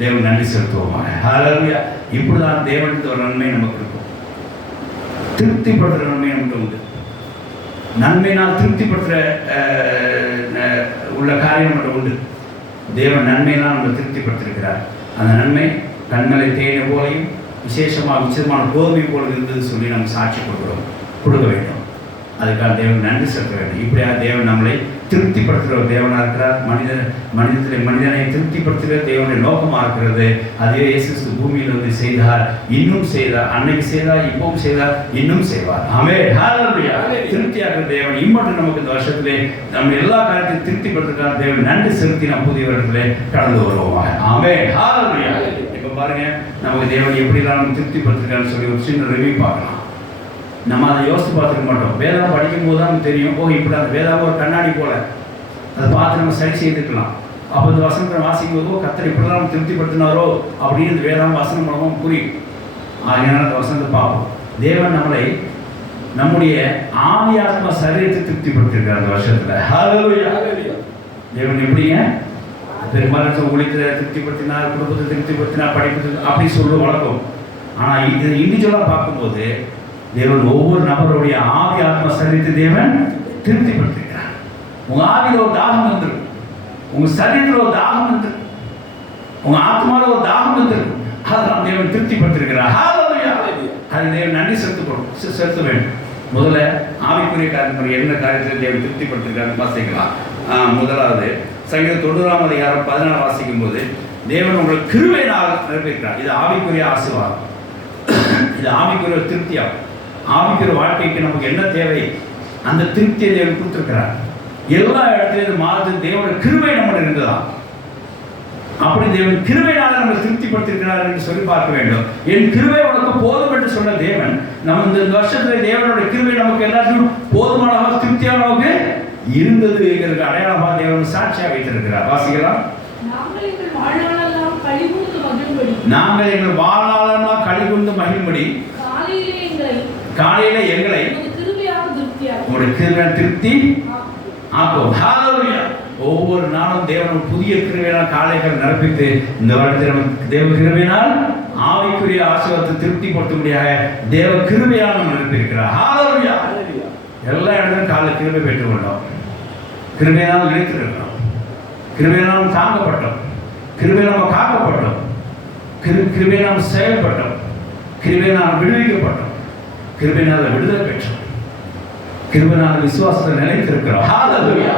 தேவன் நன்றி செலுத்துவோமா. ஹல்லேலூயா. இப்படிதான் தேவனுக்கு ஒரு நன்மை நமக்கு இருக்கும். திருப்திப்படுத்துகிற நன்மை நமக்கு உண்டு. நன்மையினால் திருப்திப்படுத்துகிற உள்ள காரியம் நமக்கு உண்டு. தேவன் நன்மையினால் நம்ம திருப்திப்படுத்திருக்கிறார். அந்த நன்மை கண்மலை தேனை போலையும் விசேஷமாக உச்சிதமான கோதுமை போல இருந்தது சொல்லி நம்ம சாட்சி கொடுக்க வேண்டும். அதுக்காக தேவன் நன்றி செலுத்த வேண்டும். இப்படியா தேவன் நம்மளை திருப்திப்படுத்துகிற ஒரு தேவனாக இருக்கிறார். மனிதனை திருப்திப்படுத்துகிற தேவனுடைய நோக்கமாக இருக்கிறது. அதே இயேசு பூமியில் வந்து செய்தார், இன்னும் செய்தார். அன்னைக்கு செய்தார், இப்பவும் செய்தார், இன்னும் செய்வார். ஆமென். ஹல்லேலூயா. திருப்தியாக தேவன் இம்மட்டும் நமக்கு இந்த வருஷத்திலே நம்ம எல்லா காரியத்தையும் திருப்திப்படுத்துகிறார். தேவன் நன்றி செலுத்தி நம்ம புதிய வருடத்திலே கடந்து வருவோம். ஆமென். ஹல்லேலூயா. இப்ப பாருங்க, நமக்கு தேவன் எப்படிலாம் நம்ம திருப்திப்படுத்துகிறான்னு சொல்லி ஒரு சின்ன ரிவ்யூ பார்க்கலாம். நம்ம அதை யோசித்து பார்த்துக்க மாட்டோம். வேதம் படிக்கும் போது தான் தெரியும், ஓ இப்படி அந்த வேதாவை ஒரு கண்ணாடி போல அதை பார்த்து நம்ம சரி செய்துக்கலாம். அப்போ இந்த வசனத்தை வாசிக்கும் போது கர்த்தர் இப்படிலாம் நம்ம திருப்திப்படுத்தினாரோ அப்படின்னு இந்த வேதாம் வசனம் மூலமாக புரியும். அதனால அந்த வசனத்தை பார்ப்போம். தேவன் நம்மளை நம்முடைய ஆவி ஆத்மா சரீரத்தை திருப்திப்படுத்திருக்கார் அந்த வருஷத்துல. ஹல்லேலூயா. தேவன் எப்படிங்க பெரும்பாலும் ஊழியத்தை திருப்திப்படுத்தினார், குடும்பத்தை திருப்திப்படுத்தினார், படிப்பு அப்படி சொல்ல வழக்கம். ஆனால் இது இண்டிவிஜுவலாக பார்க்கும்போது தேவன் ஒவ்வொரு நபருடைய ஆவி ஆத்மா சரீரத்தை தேவன் திருப்திப்படுத்திருக்கிறார். உங்க ஆவியில் ஒரு தாகம் வந்துடும், உங்க சரீரத்தில் ஒரு தாகம் வந்துடும், உங்க ஆத்மாவில் ஒரு தாகம் வந்துடும். அதெல்லாம் தேவன் திருப்திப்படுத்திருக்கிறார். அது தேவன் நன்றி செலுத்த வேண்டும். முதல்ல ஆவிக்குரிய காரியத்தில் என்ன காரியத்தில் தேவன் திருப்திப்படுத்திருக்காருன்னு வாசிக்கலாம். முதலாவது சங்கீதம் 90ஆம் அதிகாரம் 14 வாசிக்கும் போது தேவன் உங்களுக்கு கிருபையினால் நிரப்பியிருக்கிறார். இது ஆவிக்குரிய ஆசீர்வாதம், இது ஆவிக்குரிய திருப்தியாகும். ஆவிக்குரிய வாழ்க்கைக்கு நமக்கு என்ன தேவை, அந்த திருப்தியை தேவன் கொடுத்திருக்கிறார். எல்லா இடத்துலையும் மாறுது தேவனுடைய கிருபை நம்மள இருந்ததா. அப்படி தேவன் கிருபையினால நம்ம திருப்திப்படுத்திருக்கிறார் என்று சொல்லி பார்க்க வேண்டும். என் கிருபை உனக்கு போதும் என்று சொன்ன தேவன் நம்ம இந்த வருஷத்துல தேவனுடைய கிருபை நமக்கு எல்லாத்தையும் போதுமானவங்க திருப்தியாக நமக்கு இருந்தது எங்களுக்கு அடையாளமாக தேவன் சாட்சியாக வைத்திருக்கிறார். வாசிக்கலாம். நாங்கள் எங்கள் வாழ்நாளெல்லாம் கழிவுண்டு மகிழும்படி காலையில எங்களை உங்களுடைய கிருபை திருப்தி ஆக்கும். ஹல்லேலூயா. ஒவ்வொரு நாளும் தேவன் புதிய கிருபையினால் காலைகள் நிரப்பித்து இந்த வருடத்தில் தேவ கிருபையினால் ஆவிக்குரிய ஆசீர்வாதத்தை திருப்திப்படுத்தும்படியாக தேவ கிருபையால் நம்ம நிரப்பியிருக்கிறார். ஹல்லேலூயா. எல்லா இடத்திலும் காலை கிருபை பெற்றுக் கொண்டோம், கிருபையினால் நிலைத்திருக்கிறோம், கிருபையினால் தாங்கப்பட்டோம், கிருபையில் நம்ம காக்கப்பட்டோம், கிருபையில் நாம் செயல்பட்டோம், கிருபையினால் விடுவிக்கப்பட்டோம், கிருபையினால் விடுதலை பெற்றோம், கிருபையினால் விசுவாசத்தை நிலைத்திருக்கிறோம். ஹல்லேலூயா.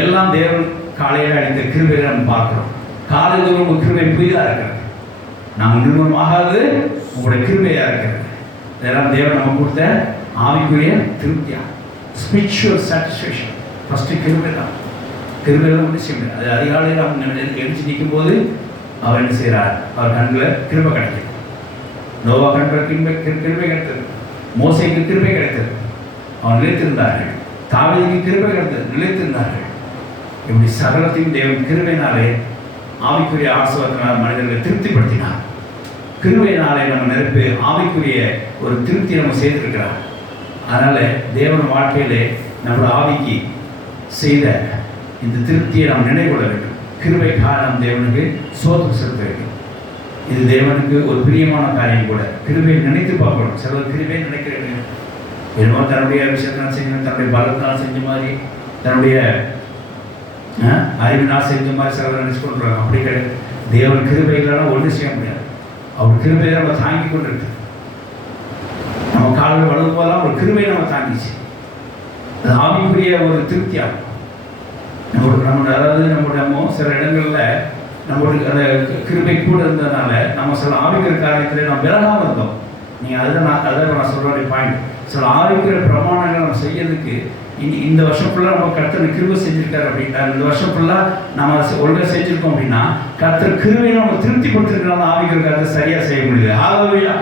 எல்லாம் தேவன் காலையில் அளித்த கிருபையை நம்ம பார்க்கிறோம். காலையில் உங்கள் கிருபை புதிதாக இருக்கிறது, நாம் நிறுவனமாகாது உங்களுடைய கிருபையாக இருக்கிறது. இதெல்லாம் தேவன் நம்ம கொடுத்த ஆவிக்குரிய திருப்தியா, ஸ்பிரிச்சுவல் சாட்டிஸ்ஃபேக்ஷன். ஃபர்ஸ்ட் கிருபை தான், கிருபையில் வந்து செய்யணும். அது அதிகாலையில் அவங்க எழுச்சி நிற்கும் போது அவர் என்ன செய்கிறார், அவர் கண்ணில் கிருபை கிடைக்கும். நோவா கண்ணில் கிருபை கிடைத்தது, மோசைக்கு கிருபை கிடைத்தது, அவன் நிலைத்திருந்தார்கள். தாவீதுக்கு கிருபை கிடைத்தது, நிலைத்திருந்தார்கள். இப்படி சகலத்தையும் தேவன் கிருபையினாலே ஆவிக்குரிய ஆசீர்வாதத்தினால் மனிதர்களை திருப்திப்படுத்தினார். கிருபையினாலே நம்ம நிரப்பி ஆவிக்குரிய ஒரு திருப்தி நம்ம செய்திருக்கிறார். அதனால தேவன் வாழ்க்கையிலே நம்மளோட ஆவிக்கு செய்த இந்த திருப்தியை நாம் நினைவுகொள்ள வேண்டும். கிருபை காரணம் தேவனுக்கு சோதனை செலுத்த வேண்டும். இது தேவனுக்கு ஒரு பிரியமான காரியம் கூட. கிருபையை நினைத்து பார்க்கணும். சிலர் கிருபையை நினைக்கிறது என்னமோ தன்னுடைய விஷயத்தினால் செஞ்சு, தன்னுடைய பலத்தினால் செஞ்ச மாதிரி, தன்னுடைய அறிவினால் செஞ்ச மாதிரி சிலர் நினைச்சு கொண்டுறாங்க. அப்படி கிடையாது. தேவன் கிருபைகளால் ஒன்றும் செய்ய முடியாது. அவர் கிருபையை நம்ம தாங்கி கொண்டிருக்கு. நம்ம காலையில் வளர்ந்து போதெல்லாம் ஒரு கிருபையை நம்ம தாங்கிச்சு. அது ஆவிக்குரிய ஒரு திருப்தியாகும். நம்மளோட அதாவது நம்ம சில இடங்களில் நம்மளுடைய அந்த கிருபை கூட இருந்ததுனால நம்ம சில ஆவிக்கிற காரியத்தில் நம்ம விலகாமல் இருந்தோம். நீங்கள் அதான் நான் சொல்ல வேண்டிய பாயிண்ட். சில ஆவிக்கிற பிரமாணங்கள் நம்ம செய்யறதுக்கு இந்த வருஷம் ஃபுல்லாக நம்ம கர்த்தர் கிருபை செஞ்சுருக்காரு அப்படின்னா, இந்த வருஷம் ஃபுல்லாக நம்ம ஒழுங்காக செஞ்சுருக்கோம் அப்படின்னா கர்த்தர் கிருபையை நம்ம திருப்தி கொடுத்துருக்கனால ஆவிக்கிற காரியத்தை சரியாக செய்ய முடியுது. ஹல்லேலூயா.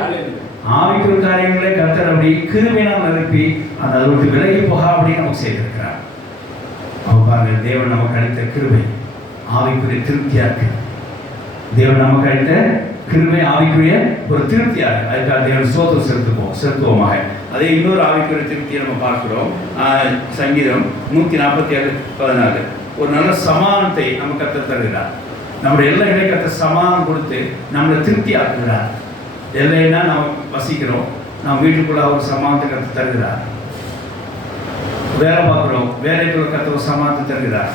ஆவிக்கிற காரியங்களே கர்த்தர் அப்படி கிருபையினால் நிரப்பி அந்த அதை விட்டு விலகி போக அப்படின்னு நமக்கு செய்திருக்கிறார். பாருங்க, தேவன் நமக்கு அளித்த கிருபை ஆவிக்குரிய திருப்தியா இருக்கு. தேவன் நமக்கு அளித்த கிருபை ஆவிக்குரிய ஒரு திருப்தியா இருக்கு. அதுக்காக தேவன் சோதனை செலுத்துவோமாக. அதே இன்னொரு ஆவிக்குரிய திருப்தியை நம்ம பார்க்கிறோம். சங்கீதம் 147:14 ஒரு நல்ல சமாதானத்தை நம்ம கர்த்தர் தருகிறார். நம்முடைய எல்லைகளை கர்த்தர் சமாதானம் கொடுத்து நம்மளை திருப்தி ஆக்குகிறார். எல்லைன்னா நம்ம வசிக்கிறோம், நம்ம வீட்டுக்குள்ள ஒரு சமாதானத்தை கர்த்தர் தருகிறார். வேலை பார்க்குறோம், வேலைக்குள்ள கர்த்தர் ஒரு சமாதானத்தை தருகிறார்.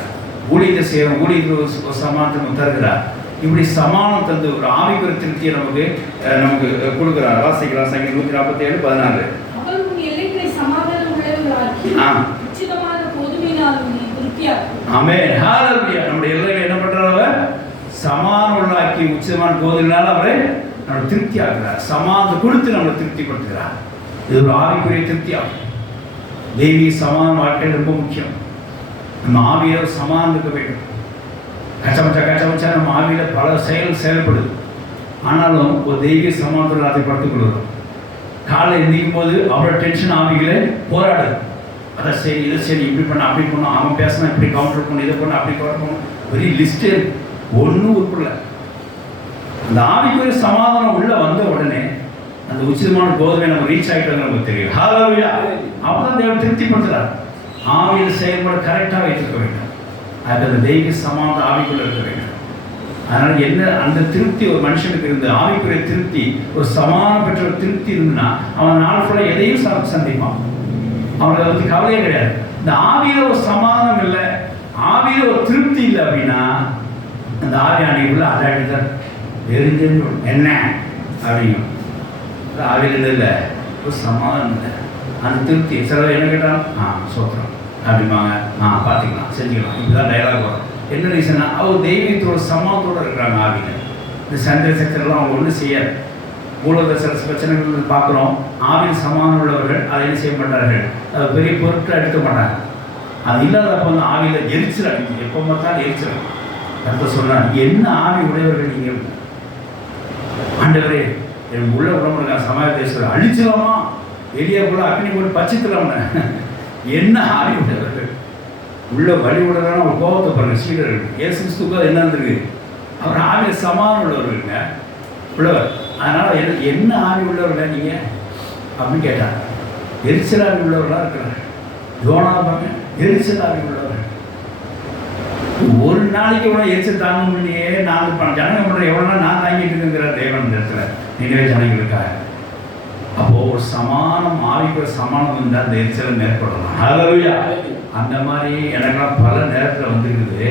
ஊழியத்தை செய்யறோம், ஊழியத்தில் ஒரு சமாதானம் தருகிறார். இப்படி சமாதானம் தந்து ஒரு ஆவிக்குரிய திருப்தியை நமக்கு கொடுக்கிறார். வாசிக்கலாம். சங்கீதம் 147:14 ஆமென். ஹல்லேலூயா. நம்முடைய எல்லைகளை என்ன பண்றார்? அவர் சமாதானம் உள்ளாக்கி உச்சமான போதினால் அவரை நம்மளை திருப்தி ஆகிறார். சமாதானம் கொடுத்து நம்மளை திருப்திப்படுத்துகிறார். இது ஒரு ஆவிக்குரிய திருப்தி ஆகும். தெய்வீக சமாதான வாழ்க்கையில் ரொம்ப முக்கியம். நம்ம ஆவியில சமாதானம் இருக்க வேண்டும். கச்சமச்சா நம்ம ஆவியில பல செயல்படுது. ஆனாலும் ஒரு தெய்வீக சமாதானத்தில் அதை படுத்துக் கொள்கிறோம். காலை எந்திக்கும் போது அவ்வளோ டென்ஷன் ஆவிகளே போராடுது. அதை சரி இதை சரி இப்படி பண்ண அப்படி பண்ணணும், அவன் பேசினா இப்படி கவுண்டர் பண்ணணும், இதை பண்ண அப்படி கவுண்டர் பண்ணணும், பெரிய லிஸ்ட்டு ஒன்றும் உருப்படல. அந்த ஆவிக்குரிய சமாதானம் உள்ள வந்த உடனே அந்த உச்சிதமான கோதுமை நம்ம ரீச் ஆகிட்டோம் நமக்கு தெரியும். ஹல்லேலூயா. அப்பதான் தேவன் திருப்திப்படுத்துறார். ஆவியில் செயல்பாடு கரெக்டாக வைத்திருக்க வேண்டும். அது அந்த தெய்வீக சமாதானம் ஆவிக்குள்ள இருக்க வேண்டும். அதனால என்ன அந்த திருப்தி ஒரு மனுஷனுக்கு இருந்து ஆவிக்குரிய திருப்தி, ஒரு சமாதானம் பெற்ற ஒரு திருப்தி இருந்துன்னா அவன் நாள் ஃபுல்லாக எதையும் சந்திப்பான். அவனுக்கு அதை பற்றி கவலையே கிடையாது. இந்த ஆவியில் ஒரு சமாதானம் இல்லை, ஆவியில் ஒரு திருப்தி இல்லை அப்படின்னா அந்த ஆவி அன்னைக்குள்ள அதாடிதான் எரிஞ்சு என்ன அப்படிங்கும். ஆவியில் இல்லை, ஒரு சமாதானம் இல்லை, அந்த திருப்தி. சில என்ன கேட்டாலும் சோத்திரம் அப்படிம்பாங்க, பார்த்துக்கலாம் செஞ்சுக்கலாம், இப்படிதான் டயலாக் வரும். என்ன ரீசன்னா அவர் தெய்வீகத்தோட சமாதானத்தோடு இருக்கிறாங்க. ஆவியில் இந்த சந்திர சக்தியெல்லாம் அவங்க ஒன்றும் செய்யாது. மூலத சில பிரச்சனைகள் பார்க்குறோம். ஆவியில் சமாதானம் உள்ளவர்கள் அதை என்ன செய்ய மாட்டார்கள், அதை பெரிய பொருட்கள் எடுக்க மாட்டாங்க. அது இல்லாதப்போ வந்து ஆவியில் எரிச்சல் அடிக்குது. எப்போ பார்த்தாலும் எரிச்சல். கருத்தை சொன்னார், என்ன ஆவி உடையவர்கள் நீங்கள், ஆண்டவரே என் உள்ள உடம்புல சமாதான அழிச்சிடலாமா, வெளியே கூட அக்னி போட்டு பச்சித்தலாம்னு. என்ன ஆவி உடையவர்கள் உள்ள வழி விடுறதுனா ஒரு கோபத்தை பாருங்க. சீடர்கள் இயேசு கிறிஸ்துக்கு அது என்ன இருந்திருக்கு, அவர் ஆவியில் சமாதானம் உள்ளவர்களுங்க உள்ளவர். அதனால் என்ன ஆவி உள்ளவர்கள நீங்கள் அப்படின்னு கேட்டார். எரிச்சல் ஆவி உள்ளவர்களாக இருக்கிறார். யோனா பாருங்க, எரிச்சல் ஆவி உள்ளவர்கள். ஒரு நாளைக்கு கூட எரிச்சல் தாங்க முடியே. நான் ஜனங்க பண்ணுற எவ்வளோ நான் தாங்கிட்டு இருக்கிற தேவன் இந்த இடத்துல நினைவே ஜனங்களுக்காக. அப்போது ஒரு சமானம் ஆவிக்கு சமானம் இருந்தால் அந்த எரிச்சலை மேற்கொள்ளலாம். ஹல்லேலூயா. அந்த மாதிரி எனக்கெல்லாம் பல நேரத்தில் வந்துருக்குது.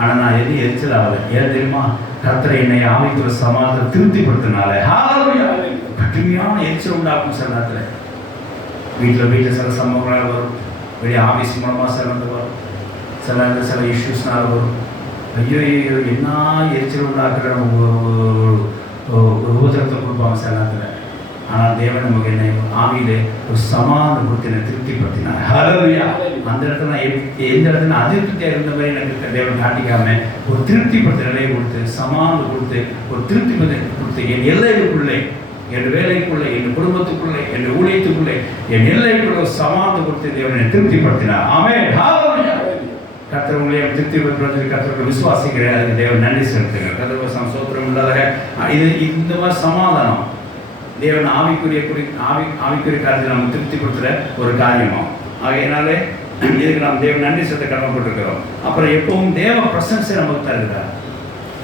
ஆனால் நான் எதுவும் எரிச்சல் ஆகலை. ஏன் தெரியுமா, கர்த்தர் என்னை ஆவிக்குரிய சமாதானத்தை திருப்திப்படுத்தினால. ஹல்லேலூயா. கடுமையான எரிச்சல் உண்டாக்கும். சில நேரத்தில் வீட்டில் சில சம்பவங்களாக வரும், வெளியே ஆஃபீஸ் மூலமாக சில வரும், சில நேரத்தில் சில இஷ்யூஸ்னால் வரும். ஐயோ என்ன எரிச்சல் உண்டாக்குற ஒரு உபதிரத்தை கொடுப்பாங்க சில நேரத்தில். ஆனால் தேவன் நமக்கு என்ன ஆவியிலே ஒரு சமாதானம் கொடுத்து என்னை திருப்திப்படுத்தினார். ஹல்லேலூயா. அந்த இடத்துல எந்த இடத்துல அதிருப்தியாக இருந்த மாதிரி எனக்கு தேவன் காட்டிக்காம ஒரு திருப்திப்படுத்த நிலையை கொடுத்து, சமாதானம் கொடுத்து, ஒரு திருப்திப்படுத்த கொடுத்து, என் எல்லைக்குள்ளே, என் வேலைக்குள்ளே, என் குடும்பத்துக்குள்ளே, என் ஊழியத்துக்குள்ளே, என் எல்லைக்குள்ள ஒரு சமாதானம் கொடுத்து தேவனை திருப்திப்படுத்தினார். ஆமென். ஹல்லேலூயா. கர்த்தர் உங்களை திருப்திப்படுத்துவதற்கு கர்த்தருக்கு விசுவாசிக்கிறேன். அதுக்கு தேவன் நன்றி செலுத்துகிறார். கர்த்தர் சோத்திரம் இல்லாத இது இந்த மாதிரி சமாதானம் தேவன் ஆவிக்குரிய காரியத்தை நம்ம திருப்திப்படுத்துகிற ஒரு காரியமாகும். ஆகையினாலே இதுக்கு நாம் தேவன் நன்றி செலுத்த கடமைப்பட்டிருக்கிறோம். அப்புறம் எப்பவும் தேவ பிரசன்ஸை நமக்கு தருகிறார்.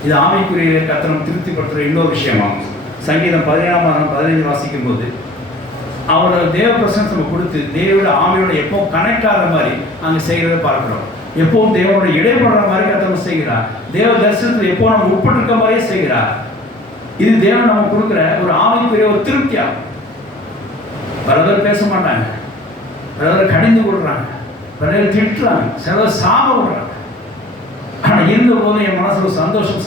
இது ஆவிக்குரிய கர்த்தர் திருப்திப்படுத்துகிற இன்னொரு விஷயமாகும். சங்கீதம் 17:15 வாசிக்கும் போது அவரோட தேவ பிரசன்ஸ் நம்ம கொடுத்து தேவோட ஆவியோட எப்பவும் கனெக்ட் ஆகிற மாதிரி அங்கே செய்கிறத பார்க்குறோம். எப்பவும் தேவனோட இடைப்படுற மாதிரி கர்த்தர் செய்கிறார். தேவ தரிசனத்தில் எப்போ நம்ம உட்பட்டிருக்க மாதிரியே செய்கிறார். இது தேவன் நம்ம கொடுக்குற ஒரு ஆவிக்குரிய ஒரு திருப்தியாகும். பலர் பேச மாட்டாங்க, பலர் கடிந்து கொள்றாங்க, பலர் திட்டுறாங்க, சிலர் சாப விடுறாங்க. ஆனால் இருந்த போது என் மனசுல சந்தோஷம்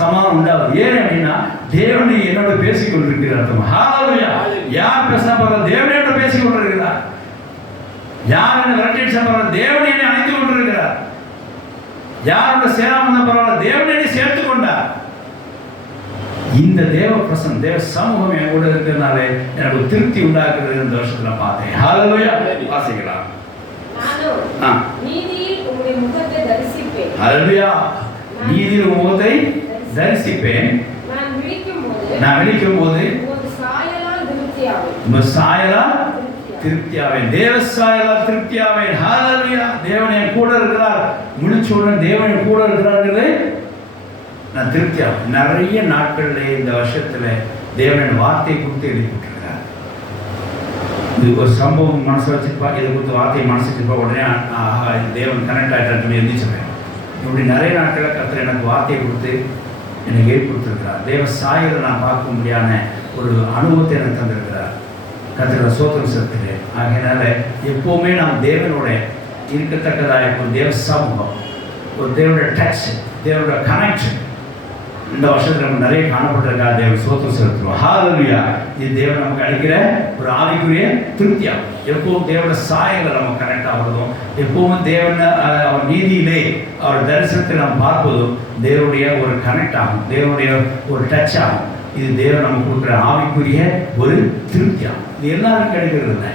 சமாதானம் உண்டாகுது. ஏன் அப்படின்னா தேவனை என்னோட பேசிக் கொண்டிருக்கிறார். ஹல்லேலூயா. யார் பேசினா பரவாயில்ல, தேவனோட பேசிக் கொண்டிருக்கிறார். யார் என்ன விரட்டிடுச்சா பரவாயில்ல, தேவனை என்னை அழைத்து கொண்டிருக்கிறார். யாரோட சேராம பரவாயில்ல, தேவனை என்னை சேர்த்து கொண்டார். இந்த தேவ பிரசன் தேவ சமூகம் என் கூட இருக்கிறதுனால எனக்கு திருப்தி உண்டாக்குறது இந்த வருஷத்துல பார்த்தேன். ஹல்லேலூயா. வாசிக்கலாம். நீதியில் உம்முடைய முகத்தை தரிசிப்பேன். ஹல்லேலூயா. நீதியில் முகத்தை தரிசிப்பேன். நான் விழிக்கும் போது உமது சாயலால் திருப்தியாவேன். உமது சாயலால் திருப்தியாவேன். தேவ சாயலால் திருப்தியாவேன். ஹல்லேலூயா. தேவன் என் கூட இருக்கிறார். முழிச்சோடன் தேவன் என் கூட இருக்கிறார்களே நான் திருப்தியாகும். நிறைய நாட்களில் இந்த வருஷத்தில் தேவன் வார்த்தையை கொடுத்து எழுதிவிட்டிருக்கிறார். இது ஒரு சம்பவம் மனசு வச்சுருப்பா, இதை கொடுத்து வார்த்தையை மனசு வச்சுருப்பா, உடனே தேவன் கனெக்ட் ஆகிட்டு எழுந்திச்சுவேன். இப்படி நிறைய நாட்களில் கர்த்தர் எனக்கு வார்த்தையை கொடுத்து எனக்கு ஏற்படுத்திருக்கிறார். தேவ சாயலை நான் பார்க்க முடியாத ஒரு அனுபவத்தை எனக்கு தந்திருக்கிறார். கர்த்தரை சோத்திரம் செலுத்துகிறேன். ஆகையினால எப்போவுமே நாம் தேவனோட இருக்கத்தக்கதாக ஒரு தேவ சமூகம், ஒரு தேவனோட டச், தேவனோட கனெக்ஷன் இந்த வருஷத்துல நம்ம நிறைய காணப்பட்டிருக்கா தேவன் சோத்திரம் செலுத்துவோம். ஹalleluya. இது தேவன் நமக்கு அளிக்கிற ஒரு ஆவிக்குரிய திருப்தியா. எப்பவும் தேவனோட சாயல நம்ம கனெக்ட் ஆகுறதும், எப்பவும் தேவன் அவர் நீதியிலே அவர் தரிசனத்தை நாம் பார்ப்பதும் தேவனுடைய ஒரு கனெக்ட் ஆகும், தேவனுடைய ஒரு டச் ஆகும். இது தேவன் நமக்கு கொடுக்குற ஆவிக்குரிய ஒரு திருப்தியா. இது எல்லாரும் கிடைக்கிறது இல்லை.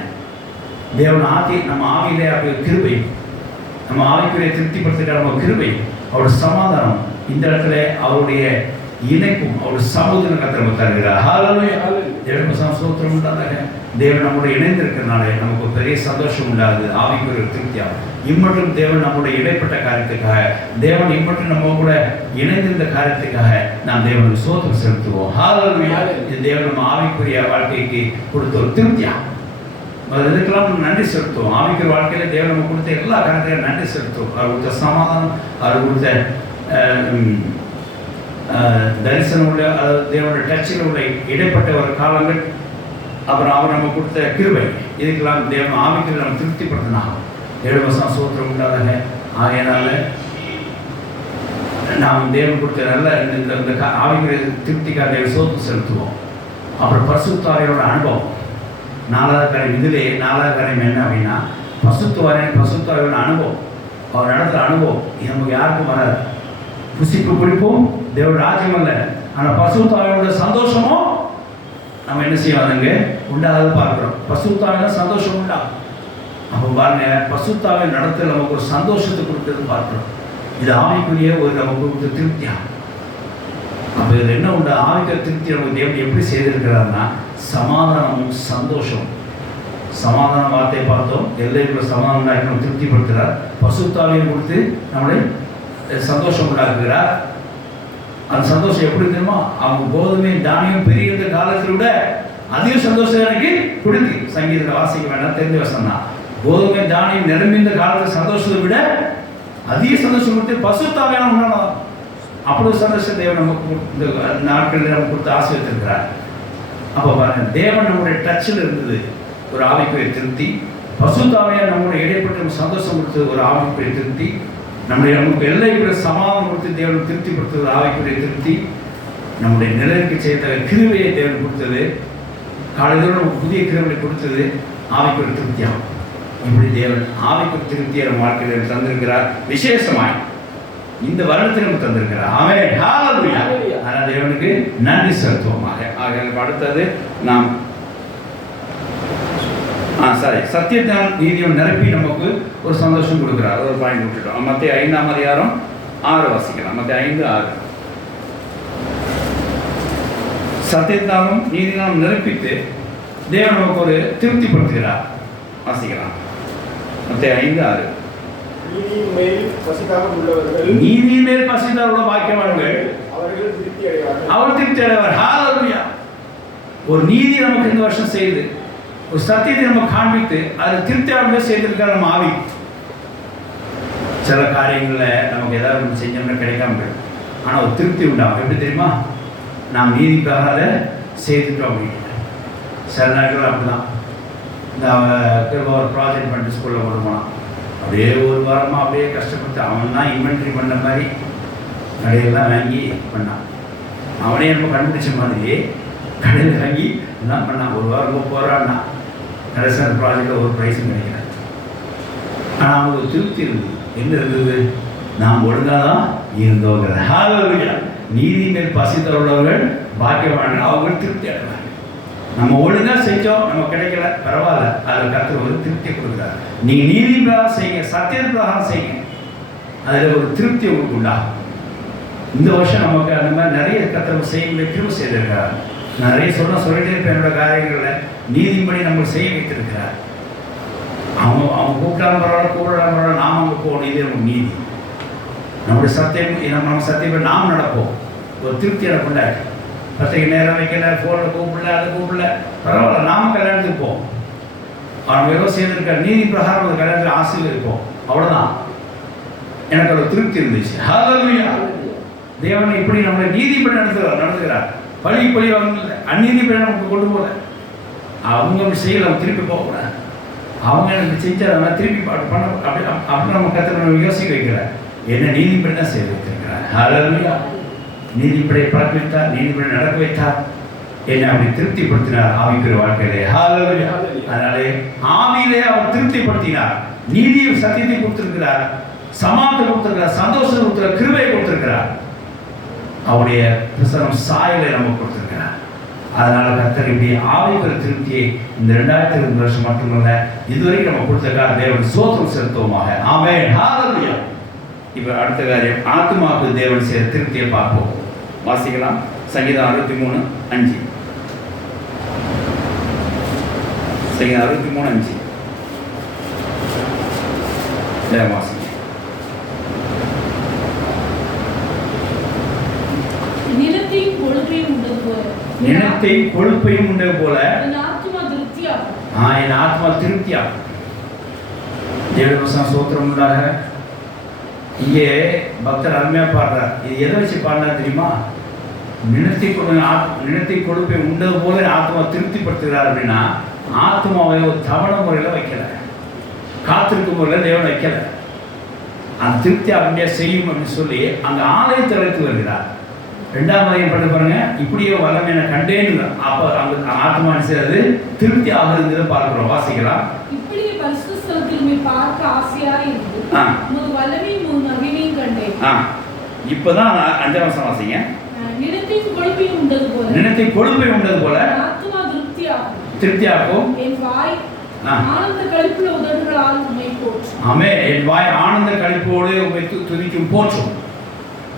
தேவன் நம்ம ஆவியிலே அப்படி கிருபை, நம்ம ஆவிக்குரிய திருப்திப்படுத்துகிற நம்ம கிருபை, அவருடைய சமாதானம், இந்த இடத்துல அவருடைய இணைப்பும் அவருடைய சமூகத்தில் கத்திரம தருகிறார். ஹalleluya. தேவனுக்கு சந்தோஷம் உண்டாதாக. தேவன் நம்மோட இணைந்திருக்கிறனால நமக்கு பெரிய சந்தோஷம் உண்டாகுது, ஆவிக்குரிய திருப்தியாகும். இம்மட்டும் தேவன் நம்முடைய இடைப்பட்ட காரியத்துக்காக, தேவன் இம்மட்டும் நம்ம கூட இணைந்திருந்த காரியத்துக்காக நாம் தேவனுக்கு சோத்திரம் செலுத்துவோம். ஹalleluya. இது தேவன் நம்ம ஆவிக்குரிய வாழ்க்கைக்கு கொடுத்த ஒரு திருப்தியாகும். இதுக்கெல்லாம் நம்ம நன்றி செலுத்துவோம். ஆவிக்கிற வாழ்க்கையில தேவன் நம்ம கொடுத்த எல்லா காரியத்தையும் நன்றி செலுத்துவோம். அவர் கொடுத்த சமாதானம், அவர் கொடுத்த தரிசனம் உள்ள, தேவனுடைய டச்சில் உள்ள இடைப்பட்ட ஒரு காலங்கள், அப்புறம் அவர் நம்ம கொடுத்த கிருபை, இதுக்கெல்லாம் தேவன் ஆவிக்கிற நம்ம திருப்திப்படுத்தினாங்க. 7 வருஷம் சோத்திரம் உண்டாதாக. ஆகையினால நாம் தேவன் கொடுத்த நல்ல இந்த ஆவிக்கிற திருப்திக்காக தேவன் சோத்திரம் செலுத்துவோம். அப்புறம் பரிசுத்தாவியோட அனுபவம் 4வது காரியம். இதிலே 4வது காரியம் என்ன அப்படின்னா பரிசுத்தாவியோட அனுபவம், அவர் நடத்துகிற அனுபவம். இது நமக்கு யாருக்கும் வராது. புசிப்பு பிடிப்போம் தேவ ராஜ்யம் அல்ல, ஆனால் பரிசுத்தாவியோட சந்தோஷமும் நம்ம என்ன செய்வாங்க உண்டாக பார்க்குறோம். பரிசுத்தாவியோட சந்தோஷம் உண்டா. அப்போ பாருங்க, பரிசுத்தாவை நடத்த நமக்கு ஒரு சந்தோஷத்தை கொடுத்தது பார்க்குறோம். இது ஆவிக்குரிய ஒரு நமக்கு கொடுத்த திருப்தியாகும். அப்போ இதில் என்ன உண்டு, ஆவிக்கிற திருப்தி நமக்கு தேவன் எப்படி செய்திருக்கிறாருன்னா சமாதானமும் சந்தோஷம். சமாதான வார்த்தையை பார்த்தோம், எல்லைக்குள்ள சமாதானம் நம்ம திருப்திப்படுத்துகிறார். பசுத்தாவியை கொடுத்து நம்மளை சந்தோஷம் உண்டாக்குகிறார். அந்த சந்தோஷம் எப்படி தெரியுமா, அவங்க கோதுமை தானியம் பெரிய காலத்தில் விட அதிக சந்தோஷம் எனக்கு கொடுத்து, சங்கீதத்தை வாசிக்க வேண்டாம், தெரிஞ்ச வசனம் தான். கோதுமை தானியம் நிரம்பிந்த காலத்தில் சந்தோஷத்தை விட அதிக சந்தோஷம் கொடுத்து பசுத்தாவியான உண்டானதான். அப்படி சந்தோஷம் தேவன் நமக்கு இந்த நாட்களில் நமக்கு கொடுத்து ஆசீர்வதித்திருக்கிறார். அப்போ பாருங்க, தேவன் நம்முடைய டச்சில் இருந்தது ஒரு ஆவிக்குரிய திருப்தி. பசுத்தாவியா நம்முடைய இடைப்பட்ட சந்தோஷம் கொடுத்தது ஒரு ஆவிக்குரிய திருப்தி. நமக்கு எல்லைக்குரிய சமாதானம் கொடுத்து தேவன் திருப்திப்படுத்துவது ஆவிக்குரிய திருப்தி. நம்முடைய நிலைக்கு செய்த கிருவையை தேவன் கொடுத்தது, காலையில் நமக்கு புதிய கிருவை கொடுத்தது ஆவிக்குரிய திருப்தியாகும். இப்படி தேவன் ஆவிக்குரிய திருப்தியை நம்ம வாழ்க்கையில் தந்திருக்கிறார். விசேஷமாய் இந்த வருடத்தில் நமக்கு தந்திருக்கிறார். ஆமென். ஹalleluya. ஆனால் தேவனுக்கு நன்றி செலுத்துவோமாக. அடுத்தது நாம் சத்தியத்தினால் நீதியும் நிரப்பி நமக்கு ஒரு சந்தோஷம் கொடுக்கிறார். ஒரு பாயிண்ட் விட்டுட்டோம். மத்திய 5ஆம் அதிகாரம் 6 வாசிக்கலாம். மத்திய 5:6. சத்தியத்தினாலும் நீதினாலும் நிரப்பித்து தேவன் நமக்கு ஒரு திருப்திப்படுத்துகிறார். வாசிக்கலாம். மத்திய 5:6. நீதியின் மேல் பசிதாக உள்ளவர்கள், நீதியின் மேல் பசிதாக உள்ள பாக்கியவான்கள், அவர்கள் திருப்தி அடைவார்கள். அவர் திருப்தி அடைவார். ஹalleluya. ஒரு நீதி நமக்கு இந்த வருஷம் செய்து, ஒரு சத்தியத்தை நம்ம காண்பித்து அது திருப்தியாக செய்திருக்கிற நம்ம ஆவி. சில காரியங்களில் நமக்கு ஏதாவது ஒன்று செஞ்சோம்னா கிடைக்காம போயிடும், ஆனால் ஒரு திருப்தி உண்டாகும். எப்படி தெரியுமா, நாம் நீதிக்காக அதை செய்துட்டோம் அப்படின்னு. சில நாட்கள் அப்படிதான். இந்த ஒரு ப்ராஜெக்ட் பண்ணிட்டு ஸ்கூலில் கொண்டு போனான். அப்படியே ஒரு வாரமாக அப்படியே கஷ்டப்பட்டு அவன் தான் இன்வென்ட்ரி பண்ண மாதிரி கடையெல்லாம் வாங்கி பண்ணான். அவனே நம்ம கண்டுபிடிச்ச மாதிரி கடையில் வாங்கி எல்லாம் பண்ணான். ஒரு வாரம் போகிறான்னா கடைசி அந்த ப்ராஜெக்டில் ஒரு ப்ரைஸும் கிடைக்கிறார். ஆனால் அவங்களுக்கு திருப்தி இருந்தது. என்ன இருந்தது, நாம் ஒழுங்காக தான் இருந்தோங்கிற. ஹalleluya. நீதி மேல் பசித்த உள்ளவர்கள் பாக்கியவான்கள், அவங்க திருப்தி அடைவாங்க. நம்ம ஒழுங்காக செஞ்சோம், நம்ம கிடைக்கல, பரவாயில்ல, அதில் கர்த்தர் ஒரு திருப்தியை கொடுக்குறாரு. நீங்கள் நீதி பிரகாரம் செய்யுங்க, சத்திய பிரகாரம் செய்யுங்க, அதில் ஒரு திருப்தி உங்களுக்கு உண்டாகும். இந்த வருஷம் நமக்கு அந்த மாதிரி நிறைய கர்த்தர் செய்ய கிருபை செய்திருக்கிறார். நிறைய சொல்லிட்டே இருப்பேன். என்னோட காரியங்களில் நீதிபடி நம்ம செய்ய வைத்திருக்கிறார். அவங்க கூப்பிட்டாலும் பரவாயில்ல, கூப்பிடாம பரவாயில்ல, நாம் அங்கே போகணும். இதே நமக்கு நீதி. நம்முடைய சத்தியம், நம்ம சத்தியம் நாம் நடப்போம். ஒரு திருப்தி எனக்கு உண்டாச்சு. பத்திரிக்கை நேரம் வைக்கல, ஃபோனில் கூப்பிடல, அது கூப்பிடல, பரவாயில்ல, நாம் கல்யாணத்துக்கு போவோம். அவன் ஏதோ செய்திருக்கார், நீதி பிரகாரம் ஒரு கல்யாணத்தில் ஆசையில் இருப்போம். அவ்வளோதான். எனக்கு ஒரு திருப்தி இருந்துச்சு. ஹalleluya. தேவன் இப்படி நம்மளை நீதிபடி நடத்துகிறார். பழி வாங்கல, அந்நீதிபடி நமக்கு கொண்டு போகல. அவங்க அப்படி செய்யல, அவங்க திருப்பி போகக்கூடாது. அவங்க எனக்கு செஞ்சால் திருப்பி பண்ண அப்படி நம்ம கற்று யோசிக்க வைக்கல. என்ன நீதிபடி தான் செய்து வைத்திருக்கிறார். ஹalleluya. நீதிப்படி பழக்க வைத்தார், நீதிப்படி நடக்க வைத்தார், என்னை அப்படி திருப்திப்படுத்தினார் ஆவிக்குரிய வாழ்க்கையிலே. ஹalleluya. அதனாலே ஆவியிலே அவர் திருப்திப்படுத்தினார். நீதியை சத்தியத்தை கொடுத்திருக்கிறார், சமாதானத்தை கொடுத்திருக்கிறார், சந்தோஷத்தை கொடுத்திருக்கிறார், கிருபையை கொடுத்திருக்கிறார். அவருடைய பிரசனம் சாயலை நமக்கு கொடுத்திருக்கிறார். அதனால கர்த்தர் இப்படி ஆவிக்குரிய திருப்தியை இந்த 2020 வருஷம் மட்டுமல்ல இதுவரைக்கும் நம்ம கொடுத்திருக்கார். தேவன் சோத்திரம் செலுத்துவோமாக. ஆமென். ஹalleluya. இப்போ அடுத்த காரியம், ஆத்துமாவுக்கு தேவன் செய்த திருப்தியை பார்ப்போம். வாசிக்கலாம். சங்கீதம் 63:5. சங்கீதம் 63:5. வாசிங்க. நிலத்தையும் கொழுப்பையும் உண்டது போல நிலத்தையும் கொழுப்பையும் உண்டது போல என் ஆத்துமா திருப்தியாகும். என் ஆத்மா திருப்தியாகும். தேவனுக்கு ஸ்தோத்திரம் உண்டாக. இங்கே பக்தர் அருமையா பாடுறார். இது எதை வச்சு பாடினா தெரியுமா? நிலத்தை கொழுப்பை உண்டது போல ஆத்மா திருப்திப்படுத்துகிறார் அப்படின்னா, ஆத்மாவை ஒரு தவணை முறையில் வைக்கல, காத்திருக்கும் முறையில் தேவன் வைக்கல. அந்த திருப்தி அப்படியே செய்யும் அப்படின்னு சொல்லி அங்கே ஆலயத்தை வைத்து வருகிறார். 2ஆம் அதிகாரம் பண்ணி பாருங்க. இப்படியே வல்லமை என கண்டேன்னு அப்போ அங்கே ஆத்மா செய்யறது திருப்தி ஆகுதுங்கிறத பார்க்கிறோம். வாசிக்கலாம். இப்படியே பரிசுத்த ஸ்தலத்தில் பார்க்க ஆசையா இருந்து உமது வல்லமையும் உமது மகிமையும் கண்டேன். இப்பதான் 5ஆம் வசனம் வாசிங்க. நிலத்தையும் கொழுப்பையும் உண்டது போல நிலத்தை கொழுப்பை உண்டது போல ஆத்துமா திருப்தியாகும். என் வாய் ஆனந்த களிப்புள்ள உதடுகளால் உம்மை போற்றும். ஆமென். என் வாய் ஆனந்த களிப்போடு உம்மை துதிக்கும் போற்றும்.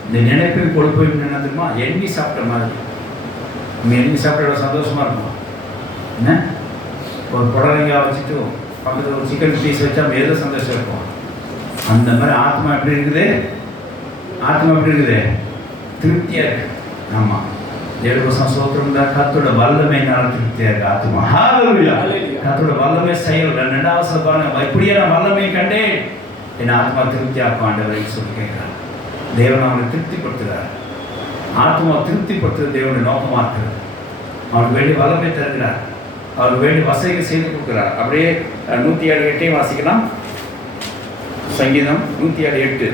இந்த நினைப்பின் கொழுப்பை என்ன தெரியுமா? எண்ணி சாப்பிட்ட மாதிரி. நம்ம எண்ணி சாப்பிட்ட சந்தோஷமா இருக்கும். என்ன ஒரு புடலங்காய் வச்சுட்டு பக்கத்தில் ஒரு சிக்கன் பீஸ் வச்சா எது சந்தோஷம் இருக்கும். அந்த மாதிரி ஆத்மா எப்படி இருக்குது? ஆத்மா எப்படி இருக்குது? திருப்தியா இருக்கு. ஆமாம். தேவனுக்கு ஸ்தோத்திரம் தான். கர்த்தரோட வல்லமையினால திருப்தியா இருக்கு ஆத்மா. ஹalleluya. கர்த்தரோட வல்லமை செயல். 2ஆம் வசனம் பாருங்க. இப்படியே நான் வல்லமை கண்டேன், என் ஆத்மா திருப்தியாக்கும் ஆண்டவரை சொல்லி கேட்கிறார். தேவன் அவனை திருப்திப்படுத்துகிறார். ஆத்மா திருப்திப்படுத்துறது தேவனுடைய நோக்கமாக இருக்கிறது. அவனுக்கு வேண்டிய வல்லமை தருகிறார், அவருக்கு வேண்டிய வசதிகள் செய்து கொடுக்கிறார். அப்படியே 107:8 வாசிக்கலாம். சங்கீதம் 107:8.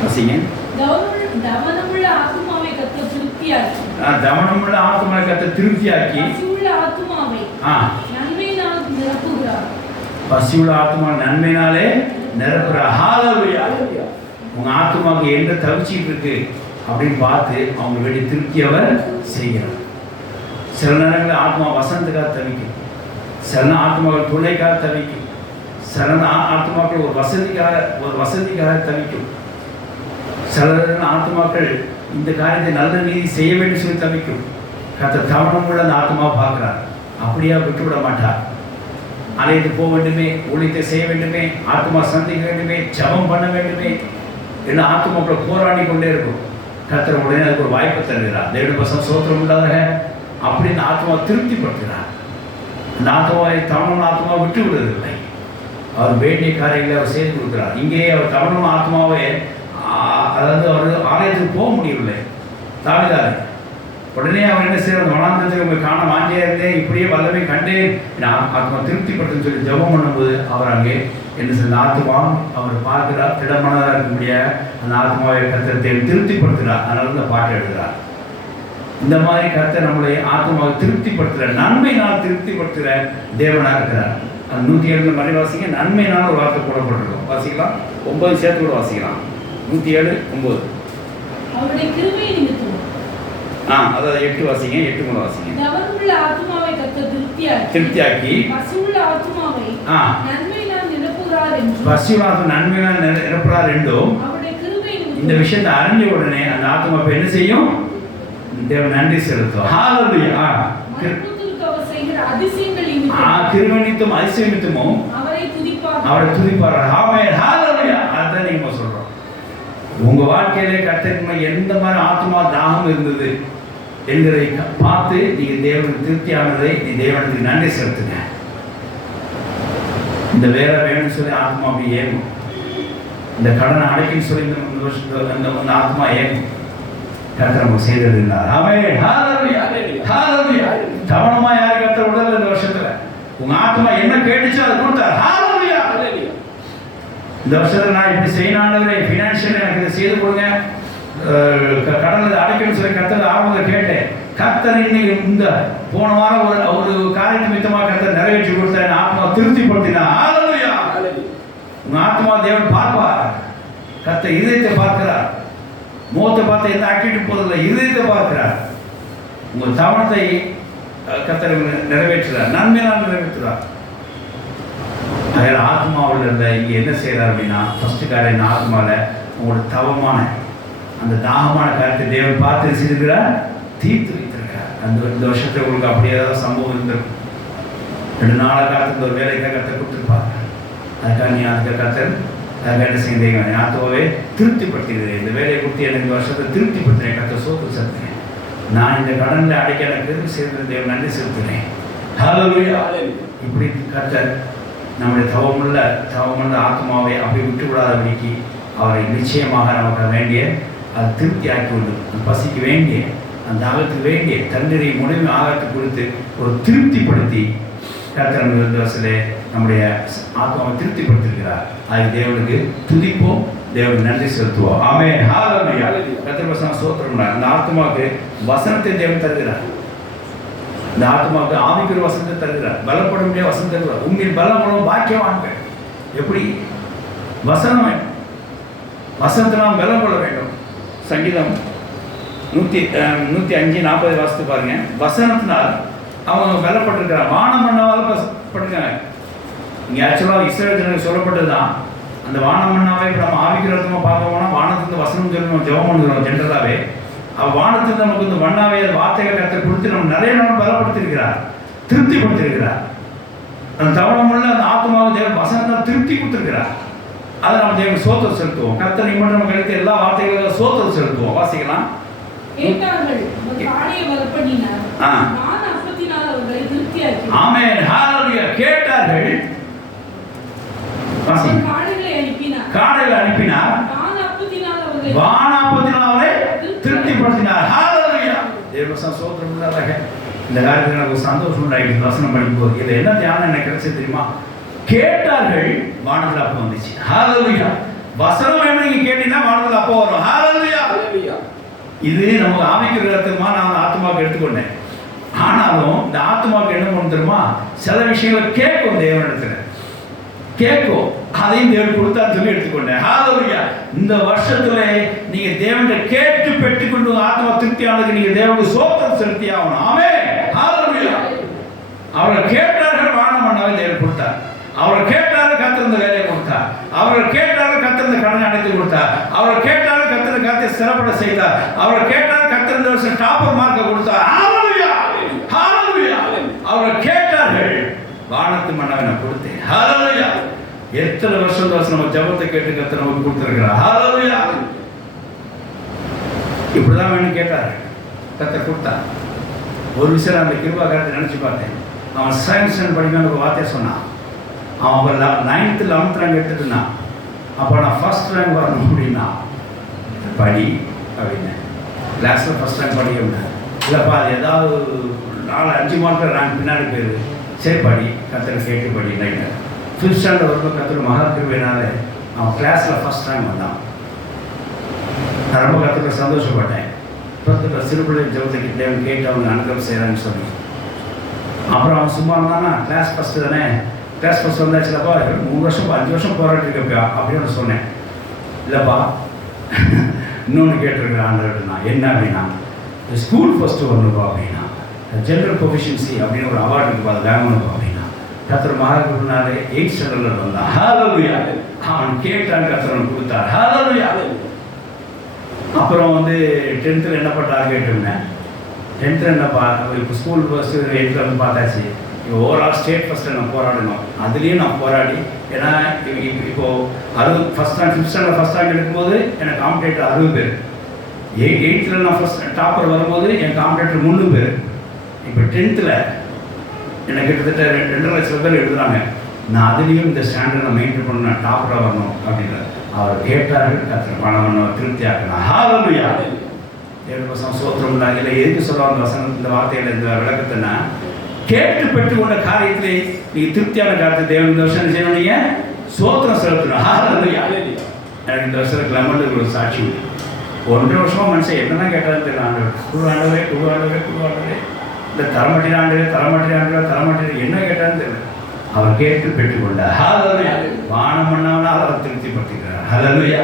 வாசிங்க. தவனமுள்ள ஆத்துமாவை கர்த்தர் திருப்தியாக்கி. தவனமுள்ள ஆத்துமாவை கர்த்தர் திருப்தியாக்கி பசியுள்ள ஆத்துமாவை நன்மையினால் நிரப்புகிறார். பசியுள்ள ஆத்மா நன்மையினாலே நிரப்புகிறார். ஹalleluya. உங்க ஆத்மாவுக்கு என்ன தவிச்சிட்டு இருக்கு அப்படின்னு பார்த்து அவங்க வேண்டிய திருப்தி அவர் செய்கிறார். சில நேரங்களில் ஆத்மா வசனத்துக்காக தவிக்கும், சில ஆத்மாக்கள் துணைக்காக தவிக்கும், சில ஆத்மாக்கள் ஒரு வசதிக்காக தவிக்கும், சில ஆத்மாக்கள் இந்த காரியத்தை நல்ல நீதி செய்ய வேண்டும் சொல்லி தவிக்கும். கர்த்தர் தவணமுள்ள அந்த ஆத்மாவை பார்க்கிறார். அப்படியே விட்டுவிட மாட்டார். அலைந்து போக வேண்டுமே, ஊழியத்தை செய்ய வேண்டுமே, ஆத்மா சந்திக்க வேண்டுமே, ஜபம் பண்ண வேண்டுமே, எல்லா ஆத்மாக்களை போராடி கொண்டே இருக்கும். கர்த்தர் உடனே அதுக்கு ஒரு வாய்ப்பு தருகிறார். தேவனுக்கு ஸ்தோத்திரம் உண்டாக. அப்படி இந்த ஆத்மா திருப்திப்படுத்துகிறார். அந்த ஆத்மாவை தவணம் ஆத்மா விட்டு விடுவதில்லை. அவர் வேண்டிய காரியங்களை அவர் செய்து கொடுக்கிறார். இங்கேயே அவர் தவணம் ஆத்மாவை, அதாவது அவர் ஆலயத்துக்கு போக முடியவில்லை. தாவிதாரு உடனே அவர் என்ன செய்யறது? வனாந்தரத்தை உங்களை காண வாங்கியே இருந்தேன், இப்படியே வல்லமை கண்டேன், ஆத்மா திருப்திப்படுத்துன்னு சொல்லி ஜெபம் பண்ணும்போது அவர் அங்கே என்ன செய்ய ஆத்மா அவர் பார்க்கிறார். திடமனதாக இருக்கக்கூடிய அந்த ஆத்மாவை கர்த்தரை திருப்திப்படுத்துகிறார். அதனால இந்த பாட்டை எழுதுகிறார். இந்த மாதிரி கர்த்தர் நம்மளை ஆத்மாவை திருப்திப்படுத்துகிற, நன்மையினால் திருப்திப்படுத்துகிற தேவனாக இருக்கிறார். அது 107 மறை வாசிங்க. நன்மையினால் ஒரு வார்த்தை போடப்பட்டிருக்கும். வாசிக்கலாம். 9 சேர்த்து கூட வாசிக்கலாம். 107:9. அவருடைய கிருபை நிமித்தம். அதாவது 8 வாசிங்க. 8 கூட வாசிங்க. தவறுள்ள ஆத்மாவை கர்த்தர் திருப்தியாக்கி பசியுள்ள ஆத்மாவை நன்மையினால் நிரப்புகிறார் என்று. பசியுள்ள ஆத்மா நன்மையினால் நிரப்புகிறார் என்றும் அவருடைய கிருபை நிமித்தம். இந்த விஷயத்தை அறிஞ்ச உடனே அந்த ஆத்மா என்ன செய்யும்? தேவன் நன்றி செலுத்தும். ஹalleluya. மனுக்குலத்துக்கு அவர் செய்கிற அதிசயங்கள் நிமித்தம். கிருபை நிமித்தம் அதிசயம் நிமித்தமும் அவரை துதிப்பார். ஆமென். ஹalleluya. அதான் நீங்க சொல்றோம். உங்க வாழ்க்கையிலே கர்த்தருக்கு எந்த மாதிரி ஆத்மா தாகம் இருந்தது என்கிறதை பார்த்து நீங்க தேவனுக்கு திருப்தியானதை நீ தேவனுக்கு நன்றி செலுத்துங்க. இந்த வேலை வேணும்னு சொல்லி ஆத்மா அப்படி ஏங்கும். இந்த கடனை அடைக்குன்னு சொல்லி இந்த ஆத்மா ஏங்கும். கர்த்தர் நமக்கு செய்தது இருந்தார். ஆமென். ஹalleluya. ஹalleluya. தவணமா யாரு கர்த்தர் விடல இந்த வருஷத்துல? உங்க ஆத்மா என்ன கேட்டுச்சோ அதை கொடுத்தார். ஹalleluya. இந்த வருஷத்துல நான் இப்படி செய்யணும்னு ஃபினான்ஷியல் எனக்கு இதை செய்து கொடுங்க, கடனில் அடைக்கணும்னு சொல்லி கர்த்தர் ஆரம்பத்தில் கேட்டேன். கர்த்தர் இன்னைக்கு இந்த போன வாரம் ஒரு காரிய நிமித்தமாக கர்த்தர் நிறைவேற்றி கொடுத்த என் ஆத்மா திருப்திப்படுத்தினா. ஹல்லேலூயா. உங்க ஆத்மா தேவன் பார்ப்பார். கர்த்தர் இதயத்தை பார்க்கிறார். முகத்தை பார்த்து எந்த ஆக்டிவிட்டி போதில்லை, இதயத்தை பார்க்கிறார். உங்கள் தவணத்தை கர்த்தர் நிறைவேற்றுறார், நன்மையாக நிறைவேற்றுறார். அதில் ஆத்மாவில் இருந்த இங்கே என்ன செய்கிறார் அப்படின்னா, ஃபஸ்ட்டு காரியம் ஆத்மாவில் உங்களோட தவமான அந்த தாகமான காரியத்தை தேவன் பார்த்து செய்திருக்கிறார், தீர்த்து வைத்திருக்கிறார். இந்த வருஷத்தில் உங்களுக்கு அப்படியே ஏதாவது சம்பவம் இருந்திருக்கும். 2 நாளை காலத்துக்கு ஒரு வேலைக்காக கர்த்தர் கொடுத்துருப்பாங்க. அதுக்காக நீ அதுக்கு கர்த்தர் அதுக்காக என்ன செய்தீங்க, ஆத்மாவே திருப்திப்படுத்திக்கிறேன். இந்த வேலையை கொடுத்து எனக்கு இந்த வருஷத்தை திருப்திப்படுத்துகிறேன், கர்த்தர் சோத்து செலுத்துகிறேன். நான் இந்த கடனில் அடைக்க எனக்கு சேர்ந்து தேவன் நன்றி செலுத்துகிறேன். ஹல்லேலூயா. இப்படி கர்த்தர் நம்முடைய தவமுள்ள ஆத்மாவை அப்படி விட்டுவிடாதபடிக்கு அவரை நிச்சயமாக நமக்கு வேண்டிய அது திருப்தி ஆக்கி கொண்டு பசிக்கு வேண்டிய அந்த ஆகத்துக்கு வேண்டிய தண்ணீரை முழுமை ஆகத்துக்கு கொடுத்து ஒரு திருப்திப்படுத்தி கர்த்தர் இந்த வருஷத்திலே நம்முடைய ஆத்மாவை திருப்திப்படுத்திருக்கிறார். அது தேவனுக்கு துதிப்போம், தேவனுக்கு நன்றி செலுத்துவோம். ஆமென். ஹல்லேலூயா. கர்த்தர் வசனம் ஸ்தோத்திரம். அந்த ஆத்மாவுக்கு வசனத்தை தேவன் தருகிறார். இந்த ஆத்மாவுக்கு ஆவிக்குரிய வசனத்தை தருகிறார், பலப்பட முடிய வசனம் தருகிறார். உங்கள் பலப்படும் பாக்கியவான்கள். எப்படி? வசனம், வசனத்தை நாம் பலம் கொள்ள வேண்டும். சங்கீதம் 105:40 வாசித்து பாருங்க. வசனத்தினால் அவங்க பலப்பட்டிருக்கிறார். வானம் மண்ணாவால் பட்டிருக்காங்க. இங்கே ஆக்சுவலாக இஸ்ரேல் ஜனங்களுக்கு சொல்லப்பட்டது தான். அந்த வானம் மண்ணாவே இப்போ நம்ம ஆவிக்கிறதமாக பார்க்கணும்னா வானத்துக்கு வசனம் சொல்லணும், ஜெபம் பண்ணுறோம் ஜென்ரலாகவே. வானத்தில் நமக்கு இந்த மண்ணாவே வார்த்தைகள் கற்று கொடுத்து நம்ம நிறைய நம்ம பலப்படுத்திருக்கிறார், திருப்திப்படுத்திருக்கிறார். அந்த தவணமுள்ள அந்த ஆத்மாவை தேவன் வசனத்தை திருப்தி கொடுத்துருக்கிறார். அதை நம்ம தேவன் சோத்திரம் செலுத்துவோம். கர்த்தர் இம்மட்டும் நம்ம கிடைத்த எல்லா வார்த்தைகளும் சோத்திரம் செலுத்துவோம். வாசிக்கலாம். ஆமென். ஹல்லேலூயா. கேட்டார்கள், காடைகளை அனுப்பினார், வானப்பத்தினால் அவரை திருப்திப்படுத்தினார். ஹல்லேலூயா. தேவசம் சோத்திரம் உள்ளதாக. இந்த காரியத்தில் எனக்கு சந்தோஷம் உண்டாயிடுச்சு வசனம் படிக்கும்போது. இதில் என்ன தியானம் எனக்கு கிடைச்சது தெரியுமா? கேட்டார்கள், வானத்தில் அப்போ வந்துச்சு. ஹல்லேலூயா. வசனம் வேணும் நீங்க கேட்டீங்கன்னா வானத்தில் அப்போ வரும். ஹல்லேலூயா. இது நமக்கு ஆவிக்கிறதுமா நான் ஆத்மாவுக்கு எடுத்துக்கொண்டேன். ஆனாலும் இந்த ஆத்மாவுக்கு என்ன பண்ண தெரியுமா? சில விஷயங்களை கேட்கும், தேவனிடத்துல கேட்கும், அதையும் தேவன் கொடுத்தான்னு சொல்லி எடுத்துக்கொண்டேன். ஹல்லேலூயா. இந்த வருஷத்துல நீங்க தேவனை கேட்டு பெற்றுக்கொண்டு ஆத்மா திருப்தியானதுக்கு நீங்க தேவனுக்கு சோத்திரம் செலுத்தி ஆகணும். ஆமென். ஹல்லேலூயா. அவர்கள் கேட்டார்கள், வானம் மண்ணாவை தேவன் கொடுத்தார். அவர்கள் கேட்டார்கள், கர்த்தர் இந்த வேலையை கொடுத்தார். அவர்கள் கேட்டார்கள், கர்த்தர் இந்த கடனை அடைத்து கொடுத்தார். அவர்கள் கேட்டார்கள், கர்த்தர் கர்த்தரை சிறப்பட செய்தார். அவர்கள் கேட்டார்கள், கர்த்தர் இந்த வருஷம் டாப்பர் மார்க்கை கொடுத்தார். ஹல்லேலூயா. ஹல்லேலூயா. அவர்கள் கேட்டார்கள், வானத்து மண்ணாவை நான் கொடுத்தேன். ஹல்லேலூயா. எத்தனை வருஷம் நம்ம ஜெபத்தை கேட்டு கர்த்தர் நமக்கு கொடுத்திருக்கிறார். ஹல்லேலூயா. இப்படிதான் வேணும் கேட்டார், கர்த்தர் கொடுத்தார். ஒரு விஷயம் அந்த கிருபா கர்த்தரை நினைச்சு பார்த்தேன். அவன் சயின்ஸ் படிக்கணும் ஒரு வார்த்தையை சொன்னான். அவன் 9th 11th ரேங்க் எடுத்துட்டுனான். அப்போ நான் ஃபர்ஸ்ட் ரேங்க் வரணும் அப்படின்னா படி அப்படின்னு கிளாஸில் ஃபர்ஸ்ட் ரேங்க் படிக்க முடியாது. இல்லைப்பா அது ஏதாவது 4-5 மார்க்கில் ரேங்க் பின்னாடி போயிடுது. சரி படி, கர்த்தரை கேட்டு படி. நைட்டு 5th ஸ்டாண்டர்ட் வரைக்கும் கர்த்தர் மகா கிருபையினால அவன் கிளாஸில் ஃபர்ஸ்ட் ரேங்க் வந்தான். நான் ரொம்ப கர்த்தருக்கு சந்தோஷப்பட்டேன். கர்த்தர் சிறுபிள்ளை ஜெபத்துக்கு தேவன் கேட்டு அவங்க அனுகிரகம் செய்கிறான்னு சொல்லி. அப்புறம் அவன் சும்மா இருந்தானா, கிளாஸ் ஃபஸ்ட்டு தானே, கிளாஸ் ஃபஸ்ட் வந்தாச்சுலப்பா 3 வருஷம் 5 வருஷம் போராட்டிருக்கப்பா அப்படின்னு சொன்னேன். இல்லைப்பா இன்னொன்று கேட்டிருக்கிறேன் ஆண்டவர்கிட்ட. நான் என்ன அப்படின்னா, ஸ்கூல் ஃபஸ்ட்டு வரணுப்பா அப்படின்னா, ஜென்ரல் ப்ரொஃபிஷியன்சி அப்படின்னு ஒரு அவார்டு இருக்குப்பா, அது வாங்கணுப்பா அப்படின்னா. கர்த்தர் மகாகுருனாலே 8th ஸ்டாண்டர்டில் வந்தான். ஹல்லேலூயா. அவன் கேட்டான், கர்த்தர் கொடுத்தார். ஹல்லேலூயா. அப்புறம் 10th என்னப்பா டார்கெட் இருந்தேன். 10th என்னப்பா இப்போ ஸ்கூல் ஃபஸ்ட்டு 8th பார்த்தாச்சு. இப்போ ஓவரால் ஸ்டேட் ஃபஸ்ட்டில் நான் போராடணும். அதுலேயும் நான் போராடி, ஏன்னா இப்போது 60 first rank 5th standard first rank எடுக்கும்போது எனக்கு காம்படேட்டர் 60 பேர். 8th நான் ஃபஸ்ட் டாப்பர் வரும்போது என் காம்படேட்டர் 3 பேர். இப்போ 10th எனக்கு கிட்டத்தட்ட 2.5 லட்சம் பேர் எழுதுறாங்க. நான் அதுலேயும் இந்த ஸ்டாண்டர்டை மெயின்டைன் பண்ண நான் டாப்பராக வரணும் அப்படின்ற அவர் கேட்டார்கள். கர்த்தர் பணம் திருப்தியாக்கணும். ஹல்லேலூயா. தேவனுக்கு சோத்திரம் இல்லை. எதுக்கு சொல்லுவாங்க வசனம் இந்த வார்த்தையில் இந்த விளக்கத்தைன்னா, கேட்டு பெற்றுக்கொண்ட காரியத்திலே நீங்கள் திருப்தியான காரியத்தை தேவன் இந்த வருஷம் செய்யணும். நீங்கள் சோத்திரம் செலுத்தணும். ஹalleluya. Hallelujah. எனக்கு இந்த வருஷத்துல கிளம்புறது ஒரு சாட்சி உண்டு. 1.5 வருஷமா மனுஷன் என்னதான் கேட்டாலும் தெரியல. ஆண்டவரே குருவாண்டவரே இந்த தரமாட்டேன் என்ன கேட்டாலும் தெரியல. அவர் கேட்டு பெற்றுக்கொண்டார். ஹalleluya. வானம் மண்ணானால் அவர் திருப்திப்படுத்துகிறார். ஹalleluya.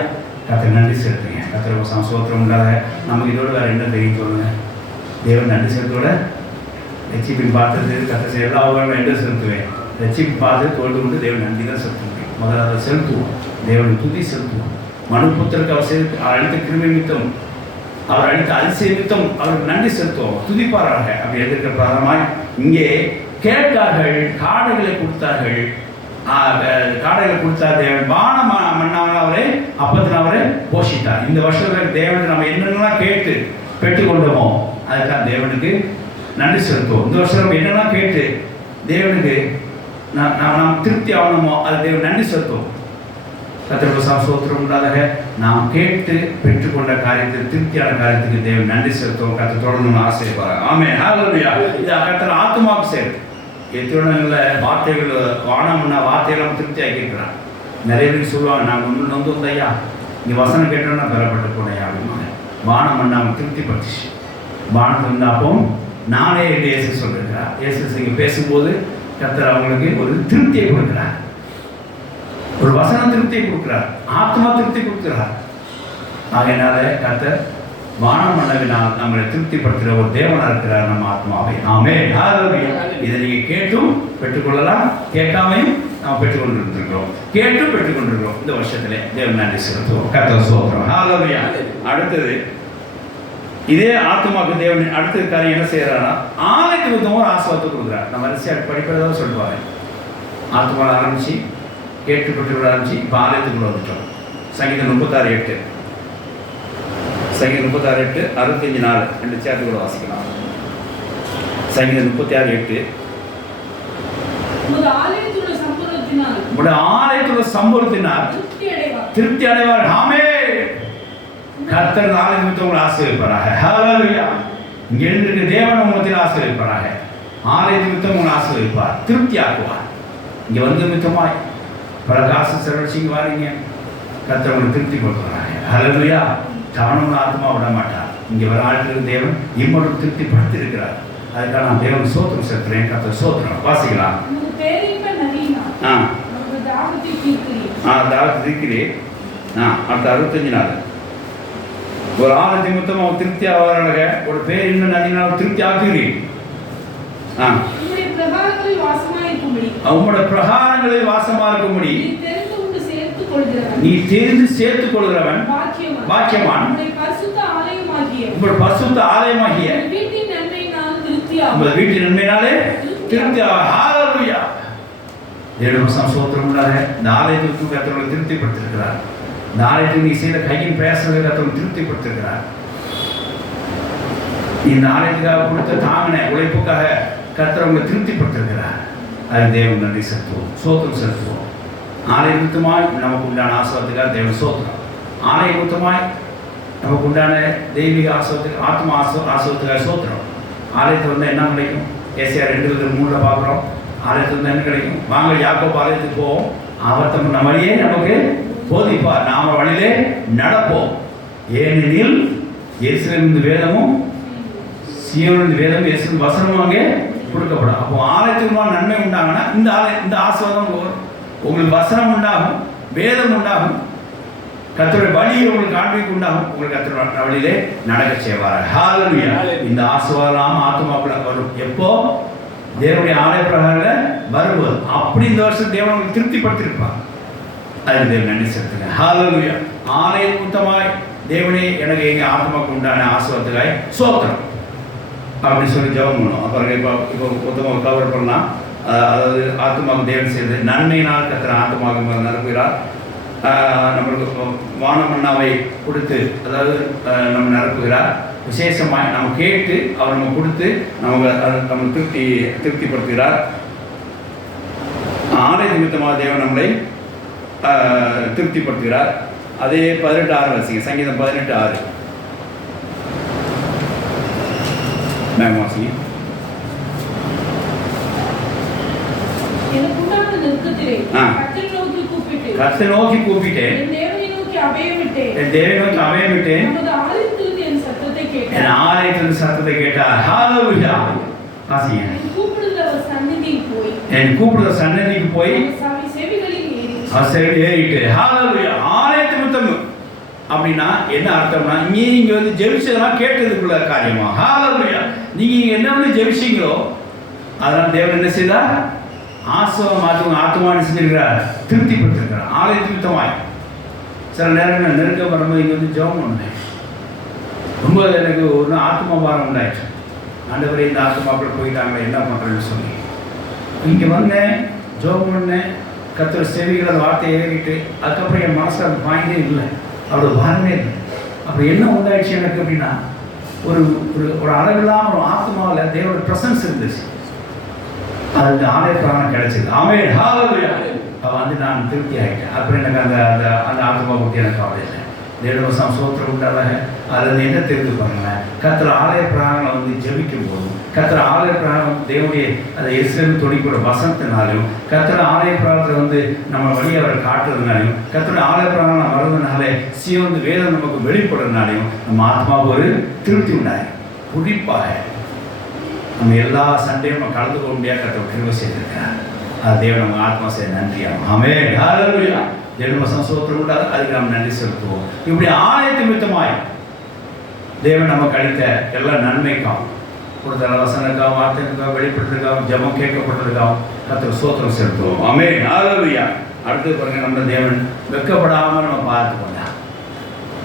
கர்த்தர் நன்றி செலுத்துங்க. கர்த்தர் சோத்திரம் உண்டாக. நமக்கு இதோட வேற என்ன தெரியும் சொல்லுங்க? தேவன் நன்றி செலுத்தோட ரட்சிப்பின் பார்த்தது கர்த்தர் எல்லா உபகாரங்களும் என்ன செலுத்துவேன்? ரட்சிப்பு பார்த்து தோல்வி கொண்டு தேவன் நன்றி தான் செலுத்த முடியும். முதல்ல அதை செலுத்துவோம். தேவனுக்கு துதி செலுத்துவோம். மனுபுத்திரருக்கு அவர் அளித்த கிருமி நிமித்தம், அவர் அளித்த அதிசய நிமித்தம் அவருக்கு நன்றி செலுத்துவோம், துதிப்பாராக. அப்படி எதிர்க்கிற பிரகாரமாய் இங்கே கேட்டார்கள், காடைகளை கொடுத்தார்கள். காடைகளை கொடுத்தார் தேவன். வான மண்ணாக அவரை அப்பத்தின் அவரை போஷித்தார். இந்த வருஷத்துக்கு தேவனுக்கு நம்ம என்னென்னலாம் கேட்டு பெற்றுக்கொண்டோமோ அதுக்காக தேவனுக்கு நன்றி செலுத்துவோம். இந்த வருஷம் நம்ம என்னெல்லாம் கேட்டு தேவனுக்கு நாம் திருப்தி ஆகணுமோ அது தேவன் நன்றி செலுத்துவோம். கர்த்தருக்கு ஸ்தோத்திரம் உண்டாதாக. நாம் கேட்டு பெற்றுக்கொண்ட காரியத்தில் திருப்தியான காரியத்துக்கு தேவன் நன்றி செலுத்துவோம். கர்த்தர் தொடர்ந்து ஆசைப்பாரு. ஆமென். ஹalleluya. இது கர்த்தர் ஆத்துமாவுக்கு சேரும். எத்தனை வார்த்தைகள் வானம்னா வார்த்தையெல்லாம் திருப்தி ஆக்கிக்கிறான். நிறைய பேர் சொல்லுவாங்க, நான் வந்து வந்தையா நீ வசனம் கேட்டோன்னா பெறப்பட்டு போனையா அப்படின்னா வானம் அவன் திருப்திப்படுத்திச்சு. வானத்தில் இருந்தாப்போ நானே என்று இயேசு சொல்லியிருக்கிறார். இயேசு இங்கே பேசும்போது கர்த்தர் அவங்களுக்கு ஒரு திருப்தியை கொடுக்கிறார், ஒரு வசன திருப்தியை கொடுக்கிறார், ஆத்மா திருப்தி கொடுக்கிறார். ஆகையினால கர்த்தர் வானம் மன்னவினால் நம்மளை திருப்திப்படுத்துகிற ஒரு தேவனாக இருக்கிறார் நம்ம ஆத்மாவை. ஆமென். ஹalleluya. இதை நீங்கள் கேட்டும் பெற்றுக்கொள்ளலாம், கேட்காமையும் நாம் பெற்றுக்கொண்டிருக்கிறோம், கேட்டும் பெற்றுக்கொண்டிருக்கிறோம். இந்த வருஷத்திலே தேவன் நன்றி செலுத்துவோம். கர்த்தர் ஸ்தோத்திரம். ஹalleluya. அடுத்தது இதே ஆத்மாவுக்கு தேவன் அடுத்த காரியம் என்ன செய்யறாருன்னா ஆலயத்துக்கு ஒரு ஆசீர்வாதத்தை கொடுக்குறார். நம்ம வரிசையாக படிப்பதாக சொல்லுவாங்க. ஆத்மாவில் ஆரம்பிச்சு கேட்டு பெற்றுக்கொள்ள ஆரம்பிச்சு இப்போ ஆலயத்துக்குள்ள வந்துட்டோம். சங்கீதம் 36:8 சங்கீதம் 36:8 65:4 ரெண்டு சேர்த்து கூட வாசிக்கலாம். சங்கீதம் 36:8 உம்முடைய ஆலயத்துள்ள சம்பூர்ணத்தினால் திருப்தி அடைவார். ஆமென். கர்த்தர் ஆலய நிமித்தம் உங்களை ஆசீர்வதிப்பாராக. ஹalleluya. இங்கே இருந்திருக்க தேவன் உங்களை ஆசீர்வதிப்பாராக. ஆலய நிமித்தம் உங்களை ஆசீர்வதிப்பார், திருப்தி ஆக்குவார். இங்கே வந்து நிமித்தமாய் பல காசு செலவழிச்சிங்க வாரீங்க, கர்த்தர் உங்களை திருப்தி கொடுக்குறாங்க. ஹalleluya. கவனம் ஆத்மா விட மாட்டார். இங்கே வர ஆட்களுக்கு தேவன் இம்மொழுது திருப்தி படுத்திருக்கிறார். அதுக்காக நான் தேவன் சோத்திரம் செலுத்துறேன். கர்த்தர் சோத்திரம் வாசிக்கலாம். தாவத்தை தீர்க்கிறேன். அடுத்த 65:4 ஒரு ஆளை நிமித்தம் அவன் திருப்தி ஆவாராக, ஒரு பேர் இன்னும் நன்றினால் திருப்தி ஆக்குகிறேன். உங்களோட பிரகாரங்களில் வாசமா இருக்கும்படி நீ தெரிந்து சேர்த்துக் கொள்கிறவன் பாக்கியவான். உங்களோட பரிசுத்த ஆலயமாகிய உங்கள் வீட்டின் நன்மையினாலே திருப்தி ஆவார். ஹalleluya. தேவனுக்கு ஸ்தோத்திரம் உண்டாக. இந்த ஆலயத்துக்கு கர்த்தர் திருப்திப்படுத்தியிருக்கிறார். இந்த ஆலயத்துக்கு நீ செய்த கையின் பிரயாசங்களை கர்த்தர் திருப்திப்படுத்தியிருக்கிறார். இந்த ஆலயத்துக்காக கொடுத்த தாங்கின உழைப்புக்காக கர்த்தர் உங்களை திருப்திப்படுத்தியிருக்கிறார். அது தேவன் நன்றி செலுத்துவோம், சோத்திரம் செலுத்துவோம். ஆலய நிமித்தமாய் நமக்கு உண்டான ஆசீர்வாதத்துக்காக தேவன் சோத்திரம். ஆலய நிமித்தமாய் நமக்கு உண்டான தெய்வீக ஆசீர்வாதத்துக்கு ஆத்மா ஆசீர்வாதத்துக்காக சோத்திரம். ஆலயத்தில் வந்து என்ன கிடைக்கும்? ஏசியா 2:3 பார்க்குறோம். ஆலயத்தில் வந்து என்ன கிடைக்கும்? வாங்க யாக்கோபு ஆலயத்துக்கு போவோம், அவர் நம்ம வழியே நமக்கு போதிப்பார், நாம வழியிலே நடப்போம். ஏனெனில் இயேசுவின் வேதமும் சீயோனின் வேதமும் இயேசுவின் வசனமும் அங்கே கொடுக்கப்படும். அப்போ ஆலயத்துக்கு நன்மை உண்டாங்கன்னா இந்த ஆசீர்வாதம் உங்களுக்கு வசனம் உண்டாகும், வேதம் உண்டாகும், கர்த்தருடைய வழியை உங்களுக்கு காண்பிக்க உண்டாகும், உங்களுக்கு கர்த்தருடைய வழியிலே நடக்க செய்வார். ஹalleluya. இந்த ஆசீர்வாதம் ஆத்மாக்குள்ள வரும். எப்போ? தேவனுடைய ஆலய பிரகாரம் வரும்போது. அப்படி இந்த வருஷம் தேவன் உங்களுக்கு திருப்திப்படுத்தியிருப்பார். அதுக்கு தேவன் நன்றி செலுத்துங்க. ஹalleluya. ஆலய கூட்டமாய் தேவனே எனக்கு எங்கள் ஆத்மாவுக்கு உண்டான ஆசீர்வாதத்துக்காய் சோத்திரம் அப்படின்னு சொல்லி ஜெபம் பண்ணணும். அப்புறம் இப்போ மொத்தமாக கவர் பண்ணலாம். அதாவது ஆத்மாவுக்கு தேவன் செய்தது நன்மையினால் கர்த்தர் ஆத்மாவுக்கு நிரப்புகிறார். நம்மளுக்கு வானமன்னாவை கொடுத்து, அதாவது நம்ம நிரப்புகிறார். விசேஷமாக நம்ம கேட்டு அவர் நம்ம கொடுத்து நம்ம திருப்திப்படுத்துகிறார். ஆலய நிமித்தமாக தேவன் நம்மளை திருப்திப்படுத்துகிறார். அதே 18:6 வாசிங்க. சங்கீதம் 18:6 வாசிங்க. எனக்கு உண்டான நெருக்கத்திலே கர்த்தரை நோக்கி கூப்பிட்டேன், கர்த்தரை நோக்கி கூப்பிட்டேன். என் தேவனை நோக்கி அபயமிட்டேன். என் தேவனை நோக்கி அபயமிட்டேன். நமது ஆலயத்திலிருந்து என் சத்தத்தை கேட்டார். என் ஆலயத்திலிருந்து சத்தத்தை கேட்டார். ஹalleluya. வாசிங்க. என் கூப்பிடுதல் அவர் சந்நிதியில் போய். என் கூப்பிடுதல் சந்நிதிக்கு போய் செவிகளில் ஏறி. செவிகளில் ஏறிட்டு. ஹalleluya. ஆலயத்து நிமித்தம் அப்படின்னா என்ன அர்த்தம்னா நீங்க வந்து ஜெபிச்சதெல்லாம் கேட்டதுக்குள்ள காரியமா. ஹalleluya. நீங்க என்ன வந்து ஜெபிச்சீங்களோ அதெல்லாம் தேவன் என்ன செய்தார்? ஆத்மாவை செஞ்சிருக்கிறார், திருப்திப்படுத்திருக்கிறார். ஆலயத்து நிமித்தமாய் சில நேரங்கள் நெருக்க வரும்போது இங்கே வந்து ஜெபம் பண்ணேன். ரொம்ப எனக்கு ஒரு ஆத்மா பாரம் உண்டாயிடுச்சு. ஆண்டவரே இந்த ஆத்மாக்கள் போயிட்டாங்களே என்ன பண்ணுறேன்னு சொல்லி இங்கே வந்தேன், ஜெபம் பண்ணேன். கர்த்தர் செவிகள் அந்த வார்த்தையை ஏறிட்டு அதுக்கப்புறம் என் மனசில் அந்த பாயிண்டே இல்லை, அவ்வளோ பாரமே இல்லை. அப்படி என்ன உண்டாயிடுச்சு எனக்கு அப்படின்னா ஒரு ஒரு அளவில்லாம ஒரு ஆத்மாவில் தேவனோட ப்ரெசன்ஸ் இருந்துச்சு. அது ஆலய பிராணம் கிடைச்சது. ஆமென். ஹalleluya. வந்து நான் திருப்தி ஆகிட்டேன். அப்புறம் எனக்கு அந்த அந்த அந்த ஆத்மா பற்றி எனக்கு கவலை இல்லை. தேவவசம் சோத்திரம் உண்டாதாக அதில் என்ன தெரிந்து பாருங்களேன். கர்த்தர் ஆலய பிராணங்களை வந்து ஜெபிக்கும் போதும், கர்த்தர் ஆலய பிராணம் தேவனுடைய அந்த இஸ்ரவேல் துடிக்கூட வசனத்தினாலையும், கர்த்தர் ஆலய பிராணத்தை வந்து நம்ம வழியை அவரை காட்டுறதுனாலையும், கர்த்தர் ஆலய பிராணம் வருதுனாலே சீவந்து வேதம் நமக்கு வெளிப்படுறதுனாலையும் நம்ம ஆத்மாவுக்கு ஒரு திருப்தி உண்டாய். குறிப்பாக நம்ம எல்லா சண்டையும் நம்ம கலந்து கொள்ள முடியாத கர்த்தர் கிருபை செய்திருக்கிறார். அது தேவன் நம்ம ஆத்மா செய்ய நன்றியாகும். ஆமென். ஹalleluya. தேவவசம் சோத்திரம் உண்டாக அதுக்கு நம்ம நன்றி செலுத்துவோம். இப்படி ஆலயத்து நிமித்தமாய் தேவன் நமக்கு அளித்த எல்லா நன்மைக்காகவும் கொடுத்த வசனக்காகவும் வார்த்தைக்காகவும் வெளிப்பட்டிருக்காகவும் ஜெபம் கேட்கப்பட்டிருக்காகவும் கர்த்தர் சோத்திரம் செலுத்துவோம். ஆமென். ஹalleluya. அடுத்து பாருங்க, நம்ம தேவன் வெட்கப்படாமல் நம்ம பார்த்து கொண்டார்.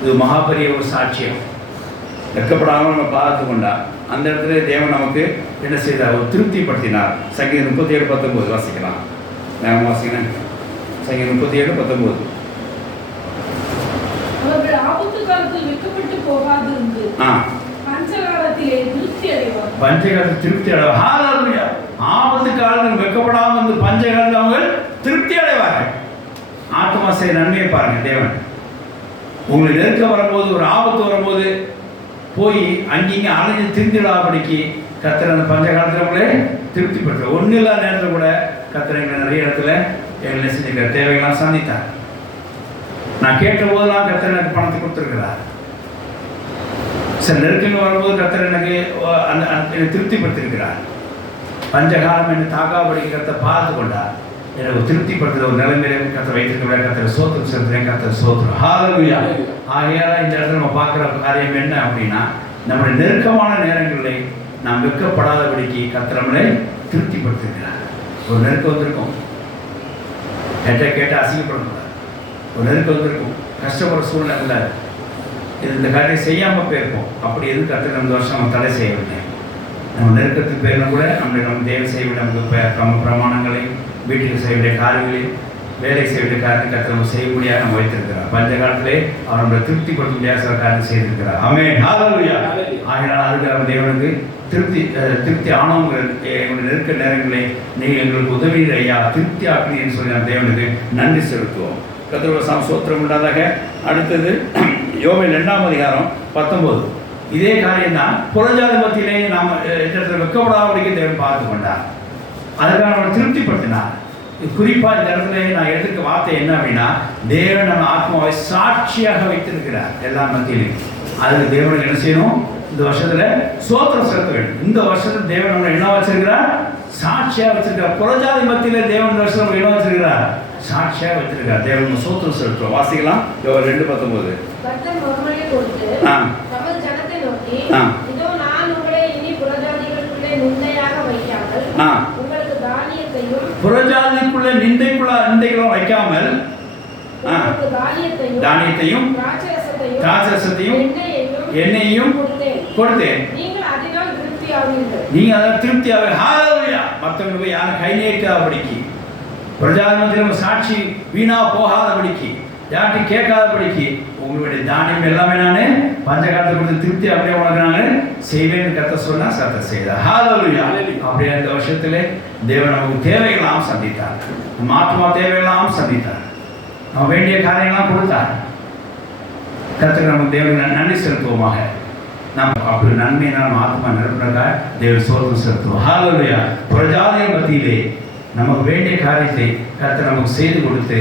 இது மகாபெரிய ஒரு சாட்சியம். வெட்கப்படாமல் நம்ம பார்த்து கொண்டார். அந்த இடத்துல தேவன் நமக்கு என்ன செய்தார்? ஒரு திருப்திப்படுத்தினார். சங்கீதம் 37:19 வாசிக்கலாம். நான் வாசிக்கிறேன். சங்கீதம் 37:19. அவர்கள் ஆபத்து காலத்தில் வெட்கப்பட்டு போகாதிருந்து பஞ்சகாலத்திலே திருப்தி அடைவார். பஞ்சகாலத்தில் திருப்தி அடைவார். ஹalleluya. ஆபத்து காலத்தில் வெட்கப்படாமல் வந்து பஞ்சகாலத்தில் அவங்க திருப்தி அடைவார்கள். ஆத்மா செய்ய நன்மையை பாருங்க. தேவன் உங்களுக்கு நெருக்க வரும்போது, ஒரு ஆபத்து வரும்போது போய் அங்கிங்க அலைஞ்சு திருந்திடாபடிக்கு கர்த்தர் அந்த பஞ்ச காலத்தில் உங்களே திருப்திப்படுத்துற. ஒன்றும் இல்லாத நேரத்தில் கூட கர்த்தர் எங்களை நிறைய இடத்துல எங்களை செஞ்சுக்கிற தேவைகள்லாம் சந்தித்தார். நான் கேட்ட போதெல்லாம் கர்த்தர் எனக்கு பணத்தை கொடுத்துருக்கிறார். சில நெருக்கங்கள் வரும்போது கர்த்தர் எனக்கு அந்த திருப்திப்படுத்திருக்கிறார். பஞ்சகாலம் என்னை தாக்காபடிக்கு கர்த்தர் பார்த்து கொண்டார். எனக்கு திருப்திப்படுத்துகிற ஒரு நிலைமையில கர்த்தர் வைத்திருக்கிற கர்த்தர் சோத்திரம் செலுத்துறேன். கர்த்தர் சோத்திரம். ஹalleluya. ஆகையால இந்த இடத்துல நம்ம பார்க்குற காரியம் என்ன அப்படின்னா, நம்முடைய நெருக்கமான நேரங்களில் நாம் வெட்கப்படாதபடிக்கு கர்த்தர் நம்மளை திருப்திப்படுத்திருக்கிறார். ஒரு நெருக்கம் வந்திருக்கும், கேட்ட அசிங்கப்படக்கூடாது. ஒரு நெருக்கம் வந்திருக்கும், கஷ்டப்படுற சூழ்நிலை இந்த காரியம் செய்யாமல் போயிருப்போம். அப்படி எதுவும் கர்த்தர் இந்த வருஷம் நம்ம தடை செய்யவில்லை. நம்ம நெருக்கத்துக்கு பேரில் கூட நம்ம தேவன் செய்யவில்லை. நமக்கு பிரமாணங்களை, வீட்டுக்கு செய்ய வேண்டிய காரியங்களையும், வேலை செய்ய வேண்டிய காரியத்தை கர்த்தர் நம்ம செய்ய முடியாது நம்ம வைத்திருக்கிறார். பஞ்ச காலத்திலே அவர் நம்மளை திருப்திப்படுத்த முடியாத சில காரியம் செய்திருக்கிறார். ஆமென். ஹalleluya. ஆகையால் அதுக்கு நம்ம தேவனுக்கு திருப்தி ஆனவங்க எங்களுடைய நெருக்க நேரங்களை நீங்கள் எங்களுக்கு உதவி ஐயா, திருப்தி ஆக்குனீன்னு சொல்லி நம்ம தேவனுக்கு நன்றி செலுத்துவோம். கர்த்தருடைய சோத்திரம் உண்டாதாக. அடுத்தது யோவேல் 2:19. இதே காரியம் தான். புறஜாதி மத்தியிலே நாம் வெட்கப்படாதபடிக்கு தேவன் பார்த்து கொண்டார். அதுக்காக அவனை திருப்திப்படுத்தினார். குறிப்பாக இந்த இடத்துல நான் எடுத்துக்க வார்த்தை என்ன அப்படின்னா, தேவன் நம்ம ஆத்மாவை சாட்சியாக வைத்திருக்கிறார் எல்லா மத்தியிலையும். அதுக்கு தேவனுக்கு என்ன செய்யணும்? இந்த வருஷத்துல சோத்திரம் செலுத்த வேண்டும். இந்த வருஷத்துல தேவன் நம்ம என்ன வச்சிருக்கிறார்? சாட்சியாக வச்சிருக்கிறார். புறஜாதி மத்தியில தேவன் இந்த வருஷம் நம்ம என்ன வச்சிருக்கிறார்? சாட்சியாக வச்சிருக்கிறார். தேவன் சோத்திரம் செலுத்துவோம். வாசிக்கலாம். யோவேல் 2:19. கர்த்தர் மறுமொழி கொடுத்து தமது ஜனத்தை நோக்கி, இதோ நான் உங்களை இனி புறஜாதிகளுக்குள்ளே நிந்தையாக வைக்காமல் உங்களுக்கு தானியத்தையும், புறஜாதிக்குள்ளே நிந்தைகளும் வைக்காமல் தானியத்தையும் திராட்சரசத்தையும் எண்ணெயையும் கொடுத்தேன். நீங்கள் அதனால் திருப்தியாவீர்கள். நீங்க அதான் திருப்தியாக. ஹalleluya. மற்றவங்க போய் யாரும் கை நீட்டாதபடிக்கு, பிரஜாதிபதியில சாட்சி வீணா போகாதபடிக்கு, யார்ட்டும் கேட்காதபடிக்கு உங்களுடைய தானியம் எல்லாமே நான் பஞ்சகாலத்தை கொடுத்து திருப்தி அப்படியே உனக்கு நான் செய்வேன்னு கர்த்தர் சொன்னா சர்த்தர் செய்தார். ஹalleluya. அப்படியே இந்த வருஷத்திலே தேவன் நமக்கு தேவைகளாம் சந்தித்தார். நம்ம ஆத்மா தேவைகளாம் சந்தித்தார். நம்ம வேண்டிய காரியங்களாம் கொடுத்தார். கர்த்தர் நமக்கு தேவன் நன்றி செலுத்துவோமாக. நாம் அப்படி நன்மை நாம் ஆத்மா நிரப்புறதாக தேவன் சோதனை செலுத்துவோம். ஹalleluya. பிரஜாதிய மத்தியிலே நமக்கு வேண்டிய காரியத்தை கர்த்தர் நமக்கு செய்து கொடுத்து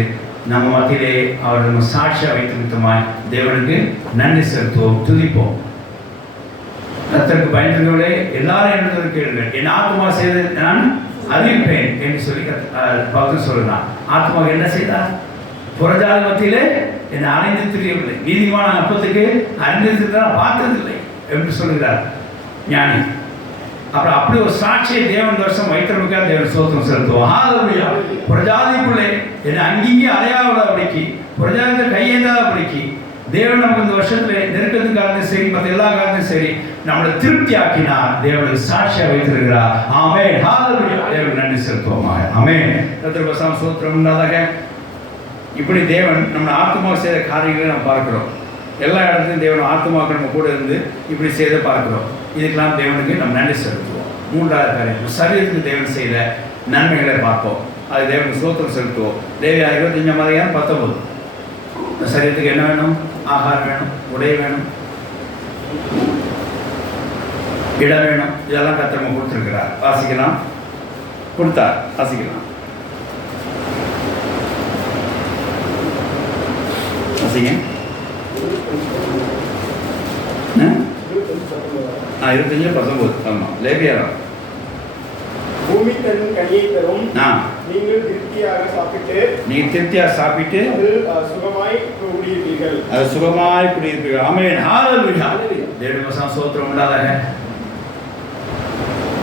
நம்ம மத்தியிலே அவர் நம்ம சாட்சியாக வைத்திருத்தமாய் தேவனுக்கு நன்றி செலுத்துவோம், துதிப்போம். கர்த்தருக்கு பயந்தவர்களே எல்லாரும் என்னது கேளுங்கள், என் ஆத்மா செய்து நான் அறிவிப்பேன் என்று சொல்லி பவுல் சொல்லலாம். ஆத்மா என்ன செய்தார்? புறஜாதி மத்தியிலே என்னை அறிந்து தெரியவில்லை, நீதிமான அப்பத்துக்கு அறிந்து பார்த்ததில்லை என்று சொல்கிறார் ஞானி. அப்புறம் அப்படி ஒரு சாட்சியை தேவன் வருஷம் வைத்திருக்கா தேவன் சோத்திரம் செலுத்துவோம். ஹல்லேலூயா. புறஜாதிக்குள்ளே என்னை அங்கேயே அலையாதபடிக்கு, புறஜாதியை கையேந்தாதபடிக்கு தேவன் நமக்கு இந்த வருஷத்துல நெருக்கத்துக்காரத்தையும் சரி மற்ற எல்லா காரணத்தையும் சரி நம்மளை திருப்தி ஆக்கினார். தேவனுக்கு சாட்சியாக வைத்திருக்கிறார். ஆமென். ஹல்லேலூயா. தேவன் நன்றி செலுத்துவோமாக. ஆமென். கர்த்தருக்கு வசனம் சோத்திரம் உண்டாதாக. இப்படி தேவன் நம்ம ஆத்மா செய்த காரியங்களை நம்ம பார்க்கிறோம். எல்லா இடத்துலையும் தேவன் ஆத்மாவுக்கு நம்ம கூட இருந்து இப்படி செய்த பார்க்கிறோம். இதுக்கெல்லாம் தேவனுக்கு நம்ம நன்றி செலுத்துவோம். மூன்றாவது காரியம், சரீரத்துக்கு தேவன் செய்த நன்மைகளை பார்ப்போம். அது தேவனுக்கு சோத்திரம் செலுத்துவோம். தேவையா 25 19 சரீரத்துக்கு என்ன வேணும்? ஆகாரம் வேணும், உடை வேணும், இடம் வேணும். இதெல்லாம் கர்த்தர் கொடுத்துருக்கிறார். வாசிக்கலாம், கொடுத்தார். வாசிக்கலாம், வாசிங்க. 25:19. ஆமாம், லேவியராம். பூமி தன் கனியை தரும், நீங்கள் திருப்தியாக சாப்பிட்டு அது சுகமாய் குடியிருப்பீர்கள். ஆமென். ஹல்லேலூயா. தேவனுக்கு ஸ்தோத்திரம் உண்டாதாக.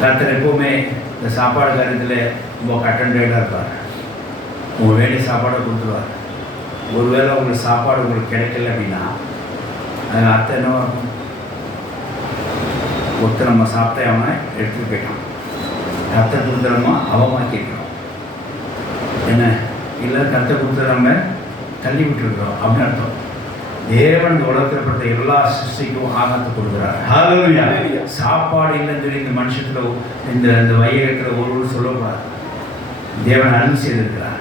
கர்த்தர் எப்பவுமே இந்த சாப்பாடு காரியத்தில் ரொம்ப கட்டண்டேடாக இருப்பார். உங்கள் வேண்டிய சாப்பாடை கொடுத்துருவார். ஒருவேளை உங்களுக்கு சாப்பாடு உங்களுக்கு கிடைக்கல அப்படின்னா அது அர்த்தம் என்னவா இருக்கும்? ஒருத்தர் நம்ம சாப்பிட்டே அவனை எடுத்துகிட்டு போயிட்டான், கர்த்தர் கொடுத்துறோமா அவமா கேட்குறோம் என்ன இல்லை, கர்த்தர் கொடுத்து நம்ம தள்ளி விட்டுருக்கிறோம் அப்படின்னு அர்த்தம். தேவன் உலகப்பட்ட எல்லா சிருஷ்டிக்கும் ஆகாத்து கொடுக்குறாரு. ஹல்லேலூயா. சாப்பாடு இல்லைன்னு சொல்லி இந்த மனுஷத்துல இந்த வையகத்தில் ஒருவர் சொல்லக்கூடாது. தேவன் அன்பு செய்திருக்கிறார்.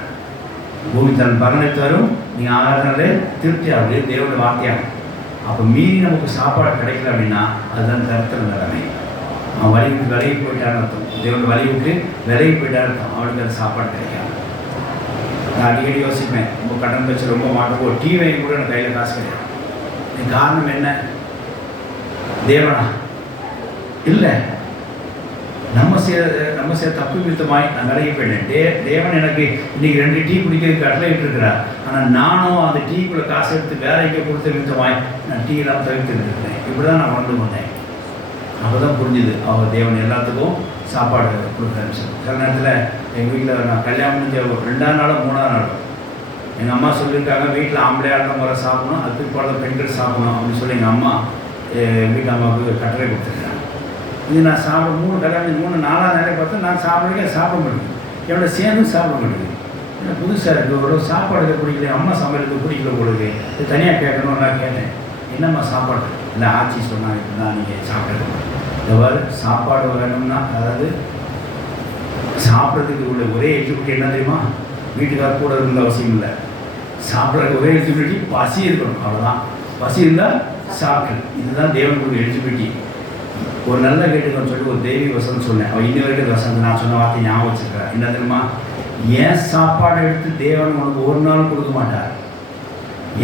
பூமி தன் பலனை தரும், நீங்கள் ஆகாதனாலே திருப்தி ஆகுது, தேவனுடைய வார்த்தையாகும். அப்போ மீறி நமக்கு சாப்பாடு கிடைக்கல அப்படின்னா அதுதான் தரத்தில் நிலைமை. அவன் வலிவுக்கு விலகி போயிட்டான்னு அர்த்தம். தேவன் வலிவுக்கு விலகி போயிட்டான்னு அர்த்தம். அவனுக்கு அது சாப்பாடு கிடைக்காது. நான் அடிக்கடி யோசிப்பேன், ரொம்ப கடன் வச்சு ரொம்ப மாட்டப்போ டிவி கூட எனக்கு கையில் காசு கிடையாது. இது காரணம் என்ன? தேவனா? இல்லை, நம்ம செய்ய தப்பு விருத்தமாய் நான் விலகி போயிட்டேன். தேவன் எனக்கு இன்னைக்கு 2 டீ குடிக்கிறதுக்கு அட்லைட்டு இருக்கிறார். ஆனால் நானும் அந்த டீக்குள்ளே காசு எடுத்து வேற எங்கே கொடுத்த விருத்தமாய் நான் டீ எல்லாம் தவிர்த்துட்டு இருக்கிறேன். இப்படி தான் நான் வளர்ந்து கொண்டேன். அப்போ தான் புரிஞ்சுது அவர் தேவன் எல்லாத்துக்கும் சாப்பாடு கொடுக்குறேன்னு சொல்லி. சில நேரத்தில் எங்கள் வீட்டில் நான் கல்யாணம் முடிஞ்ச 2ஆம் நாளோ 3ஆம் நாளோ எங்கள் அம்மா சொல்லியிருக்காங்க, வீட்டில் ஆம்பளையாட முறை சாப்பிடணும், அது பிற்பாடு பெண்கள் சாப்பிடணும் அப்படின்னு சொல்லி எங்கள் அம்மா வீட்டு அம்மாவுக்கு கட்டளை கொடுத்துருக்காங்க. இது நான் சாப்பிட 3 கல்யாணம் 3 4ஆம் நாளே பார்த்து நான் சாப்பிட முடியும், என்னோட சேர்ந்து சாப்பிட முடியும். ஏன்னா புதுசாக இருக்குது, ஒரு சாப்பாடு பிடிக்கல, அம்மா சமையலுக்கு பிடிக்கல பொழுது இது தனியாக கேட்கணும். நான் கேட்டேன், என்னம்மா சாப்பாடு இல்லை? ஆட்சி சொன்னாங்க, இப்படி தான் நீங்கள் சாப்பிடணும். எவ்வாறு சாப்பாடு வேணும்னா, அதாவது சாப்பிட்றதுக்கு உள்ள ஒரே எலிஜிபிலிட்டி என்ன தெரியுமா? வீட்டுக்கார கூட இருந்த அவசியம் இல்லை. சாப்பிட்றதுக்கு ஒரே எலிஜிபிலிட்டி பசி இருக்கணும், அவ்வளோதான். பசி இருந்தால் சாப்பிட்டு, இதுதான் தேவனுக்கு எலிஜிபிலிட்டி. ஒரு நல்ல கேட்டுக்கன்னு சொல்லி ஒரு தேவி வசனம் சொன்னேன். அவள் இன்னி வரைக்கும் வசனம் நான் சொன்ன வார்த்தை ஞாபகம் வச்சுருக்கிறேன். என்ன தெரியுமா? என் சாப்பாடை எடுத்து தேவன் உனக்கு ஒரு நாள் கொடுக்க மாட்டார்.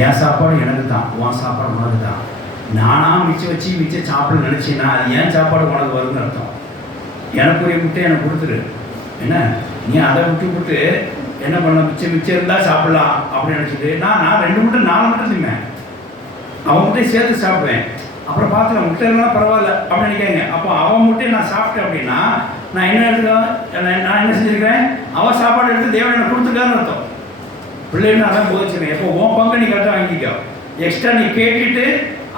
என் சாப்பாடு எனக்கு தான், உன் சாப்பாடு உனக்கு தான். நானாக மிச்சம் சாப்பிட நினச்சின்னா அது ஏன் சாப்பாடு உனக்கு வரும்னு அர்த்தம். எனக்குரிய முட்டை எனக்கு கொடுத்துரு. என்ன நீ அதை விட்டு என்ன பண்ண, மிச்சம் இருந்தால் சாப்பிடலாம் அப்படின்னு நினச்சிட்டு நான் 2 முட்டை 4 முட்டை தின்னேன். அவன் முட்டையை சேர்த்து சாப்பிடுவேன். அப்புறம் பார்த்துக்கலாம் முட்டை இருந்தாலும் பரவாயில்ல அப்படின்னு நினைக்காங்க. அப்போ அவன் முட்டையை நான் சாப்பிட்டேன் அப்படின்னா நான் என்ன எடுத்துக்கேன், நான் என்ன செஞ்சுருக்கேன், அவன் சாப்பாடு எடுத்து தேவன் எனக்கு கொடுத்துருக்கான்னு அர்த்தம். பிள்ளைன்னு அதான் போதிச்சுருக்கேன். எப்போ உன் பங்கு நீ கரெக்டாக வாங்கிக்கோ. எக்ஸ்ட்ரா நீ கேட்டுட்டு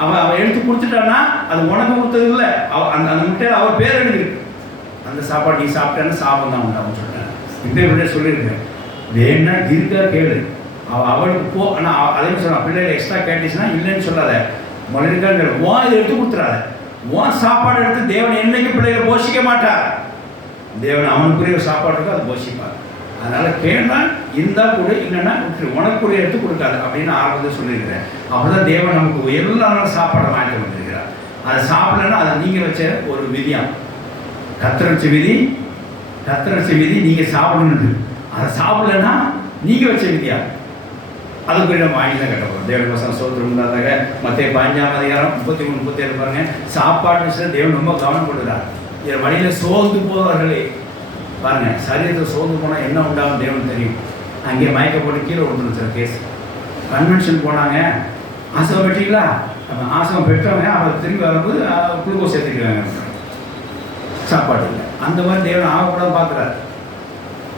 அவன் எடுத்து கொடுத்துட்டான்னா அது உனக்கு கொடுத்தது இல்லை, அந்த முட்டையில் அவர் பேர் எழுதிருக்கு. அந்த சாப்பாடு நீ சாப்பிட்டேன்னு சாப்பிட தான் உண்டு அப்படின்னு சொல்லிட்டேன். இப்படியே சொல்லியிருக்கேன். வேணா இருக்கா கேளு, அவளுக்கு போ. ஆனால் அதே சொன்னான், பிள்ளைகள் எக்ஸ்ட்ரா கேட்டுச்சுன்னா இல்லைன்னு சொல்லாத, மொழிக்கான்னு உன் இதை எடுத்து கொடுத்துறாத. உன் சாப்பாடு எடுத்து தேவன் என்னைக்கு பிள்ளைகளை போஷிக்க மாட்டார். தேவன் அவனுக்குரிய சாப்பாடு இருக்கோ அதை போஷிப்பார். அதனால் கேட்டால் இருந்தால் கூட இல்லைன்னா உனக்குரிய எடுத்து கொடுக்காது அப்படின்னு ஆரம்பத்தில் சொல்லியிருக்கிறேன். அப்போதான் தேவன் நமக்கு எல்லா நாளும் சாப்பாடை வாங்கி வந்திருக்கிறார். அதை சாப்பிடலன்னா அதை நீங்கள் வச்ச ஒரு விதியம், கர்த்தர் வச்ச விதி நீங்கள் சாப்பிடணுன்னு. அதை சாப்பிடலன்னா நீங்கள் வச்ச விதியா. அதுக்குரிய நம்ம வாங்கி தான் கட்டப்படும். தேவன் வசனம் சோதரம் உண்டாதாக மத்திய 15ஆம் அதிகாரம் 33 37 பாருங்க. சாப்பாடு விஷயத்தில் தேவன் ரொம்ப கவனம் கொடுக்குறார். என் வழியில் சோர்ந்து போவார்களே பாருங்க, சரீரத்தை சோர்ந்து போனால் என்ன உண்டாகும் தேவன் தெரியும். அங்கே மயக்கப்பட்டு கீழே விட்டுருச்சு சார் கேஸ். கன்வென்ஷன் போனாங்க, ஆசம் பெற்றீங்களா, ஆசம் பெற்றவங்க அவர் திரும்பி வரும்போது குளுக்கோஸ் சேர்த்துக்கிறாங்க, சாப்பாடு இல்லை. அந்த மாதிரி தேவன் ஆகக்கூடாது பார்க்குறாரு.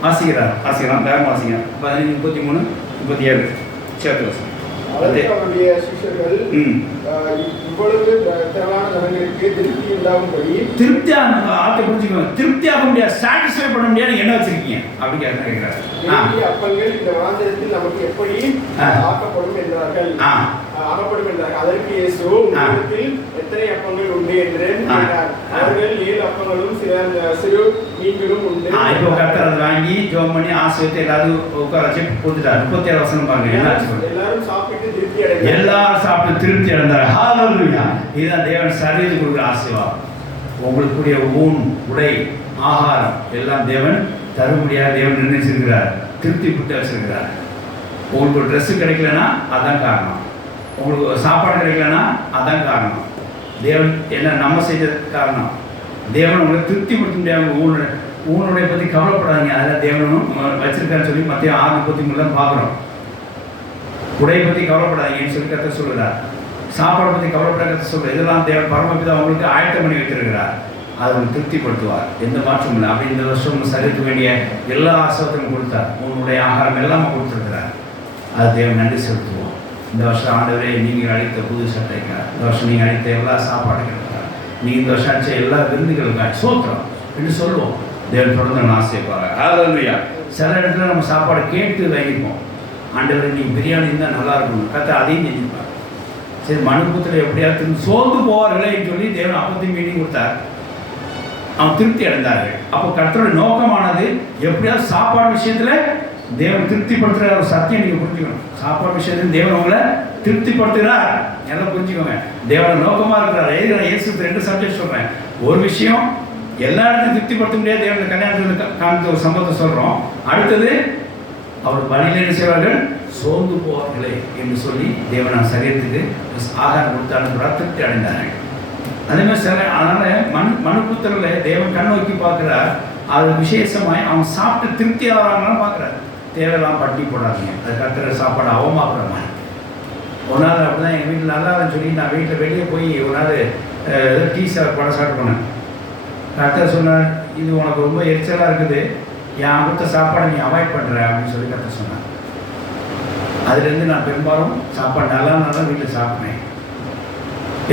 வாசிக்கலாம் வேகம் வாசிங்க. 15 33 37 சேர்த்து வாசிங்க. அவருடைய சிஷ்யர்கள் இவ்வளவு திரளான ஜனங்களுக்கு திருப்தி இல்லாமபடி திருப்தியாக ஆட்டை புரிஞ்சுக்கோங்க. திருப்தியாக முடியாது, சாட்டிஸ்ஃபை பண்ண முடியாது, என்ன வச்சிருக்கீங்க அப்படி கேட்கிறாரு. அப்பங்கள் இந்த வனாந்திரத்தில் நமக்கு எப்படி ஆக்கப்படும் என்றார்கள். அதற்கு இயேசு உங்களிடத்தில் எத்தனை அப்பங்கள் உண்டு என்று கேட்டார். அவர்கள் 7 அப்பங்களும் சிறு மீன்களும் உண்டு. இப்போ கர்த்தர் அதை வாங்கி ஜோம் பண்ணி ஆசிரியத்தை எல்லாரும் உட்கார வச்சு கொடுத்துட்டார். 37 வசனம் பாருங்க. எல்லாரும் சாப்பிட்டு திருப்தி அடைந்தார். எல்லாரும் சாப்பிட்டு திருப்தி அடைந்தார். ஹல்லேலூயா. இதுதான் தேவன் சரீரத்துக்கு கொடுக்குற ஆசீர்வாதம். உங்களுக்குரிய ஊன், உடை, ஆகாரம் எல்லாம் தேவன் தரும்படியாக தேவன் நிர்ணயிச்சிருக்கிறார். திருப்தி புட்டு வச்சிருக்கிறார். உங்களுக்கு ஒரு ட்ரெஸ்ஸு கிடைக்கலன்னா அதான் காரணம். உங்களுக்கு சாப்பாடு கிடைக்கலன்னா அதான் காரணம். தேவன் என்ன நம்ம செய்தது காரணம். தேவன் உங்களை திருப்தி படுத்த முடியாது. ஊனுடைய பற்றி கவலைப்படாதீங்க, அதில் தேவனும் வச்சிருக்காருன்னு சொல்லி மத்திய 6:33 பார்க்குறோம். உடையை பற்றி கவலைப்படாதீங்கன்னு சொல்லி கற்று சொல்கிறார். சாப்பாடை பற்றி கவலைப்பட கற்று சொல்கிறார். இதெல்லாம் தேவன் பரமபிதா உங்களுக்கு ஆயத்தம் பண்ணி வைத்திருக்கிறார். அதை உங்களுக்கு திருப்திப்படுத்துவார், எந்த மாற்றமும் இல்லை. அப்படி இந்த வருஷம் சரிக்க வேண்டிய எல்லா ஆசீர்வாதத்தையும் கொடுத்தார். உங்களுடைய ஆகாரம் எல்லாமே கொடுத்துருக்கிறார். அது தேவன் நன்றி செலுத்துவோம். இந்த வருஷம் ஆண்டவரே நீங்கள் அளித்த புது சட்டைக்கார், இந்த வருஷம் நீங்கள் அளித்த எல்லா சாப்பாடுகளுக்கார், நீங்கள் இந்த வருஷம் அடித்த எல்லா விருந்துகளுக்காக சோத்திரம் என்று சொல்லுவோம். தேவன் தொடர்ந்து ஆசைப்பாங்க. ஹல்லேலூயா. சில இடத்துல நம்ம சாப்பாடு கேட்டு வாங்கிப்போம். ஆண்டவரை நீங்கள் பிரியாணி இருந்தால் நல்லா இருக்கணும், கற்று அதையும் செஞ்சுப்பார். சரி, மனுபுத்திர எப்படியாவது சோர்ந்து போவார்களேன்னு சொல்லி தேவன் அப்பத்தையும் மீட்டிங் கொடுத்தார். அவன் திருப்தி அடைந்தார்கள். அப்போ கர்த்தருடைய நோக்கமானது எப்படியாவது சாப்பாடு விஷயத்தில் தேவன் திருப்திப்படுத்துகிற ஒரு சத்தியம் நீங்கள் புரிஞ்சுக்கணும். சாப்பாடு விஷயத்தில் தேவன் உங்களை திருப்திப்படுத்துகிறார், எல்லாம் புரிஞ்சுக்கோங்க. தேவன நோக்கமாக இருக்கிறார். இயேசு 2 சப்ஜெக்ட் சொல்கிறேன். ஒரு விஷயம் எல்லா இடத்தையும் திருப்திப்படுத்த முடியாது. தேவன் கல்யாணத்தில் காமித்த ஒரு சம்பவத்தை சொல்கிறோம். அடுத்தது அவர் பலியில் என்ன செய்வார்கள், சோர்ந்து போவார்களே என்று சொல்லி தேவன் சரீரத்துக்கு ஆகாரம் கொடுத்தாலும் திருப்தி அடைந்தார்கள். அதே மாதிரி சில அதனால் மனுபுத்திரர்களை தேவன் கண் நோக்கி பார்க்குறார். அது விசேஷமாய் அவன் சாப்பிட்டு திருப்தி ஆகிறாங்கன்னு பார்க்குறாரு. தேவையெல்லாம் பட்டி போடாதீங்க, அது கத்துற சாப்பாடு அவமாக்குற மாதிரி. ஒரு நாள் அப்படி தான் எங்கள் வீட்டில் நல்லா சொல்லி நான் வீட்டில் வெளியே போய் ஒரு நாள் டீ படம் ஸ்டார்ட் பண்ணேன். கர்த்தர் சொன்னார், இது உனக்கு ரொம்ப எரிச்சலாக இருக்குது, என் கொடுத்த சாப்பாடை நீ அவாய்ட் பண்ணுற அப்படின்னு சொல்லி கர்த்தர் சொன்னார். அதுலேருந்து நான் பெரும்பாலும் சாப்பாடு நல்லா வீட்டில் சாப்பிட்றேன்.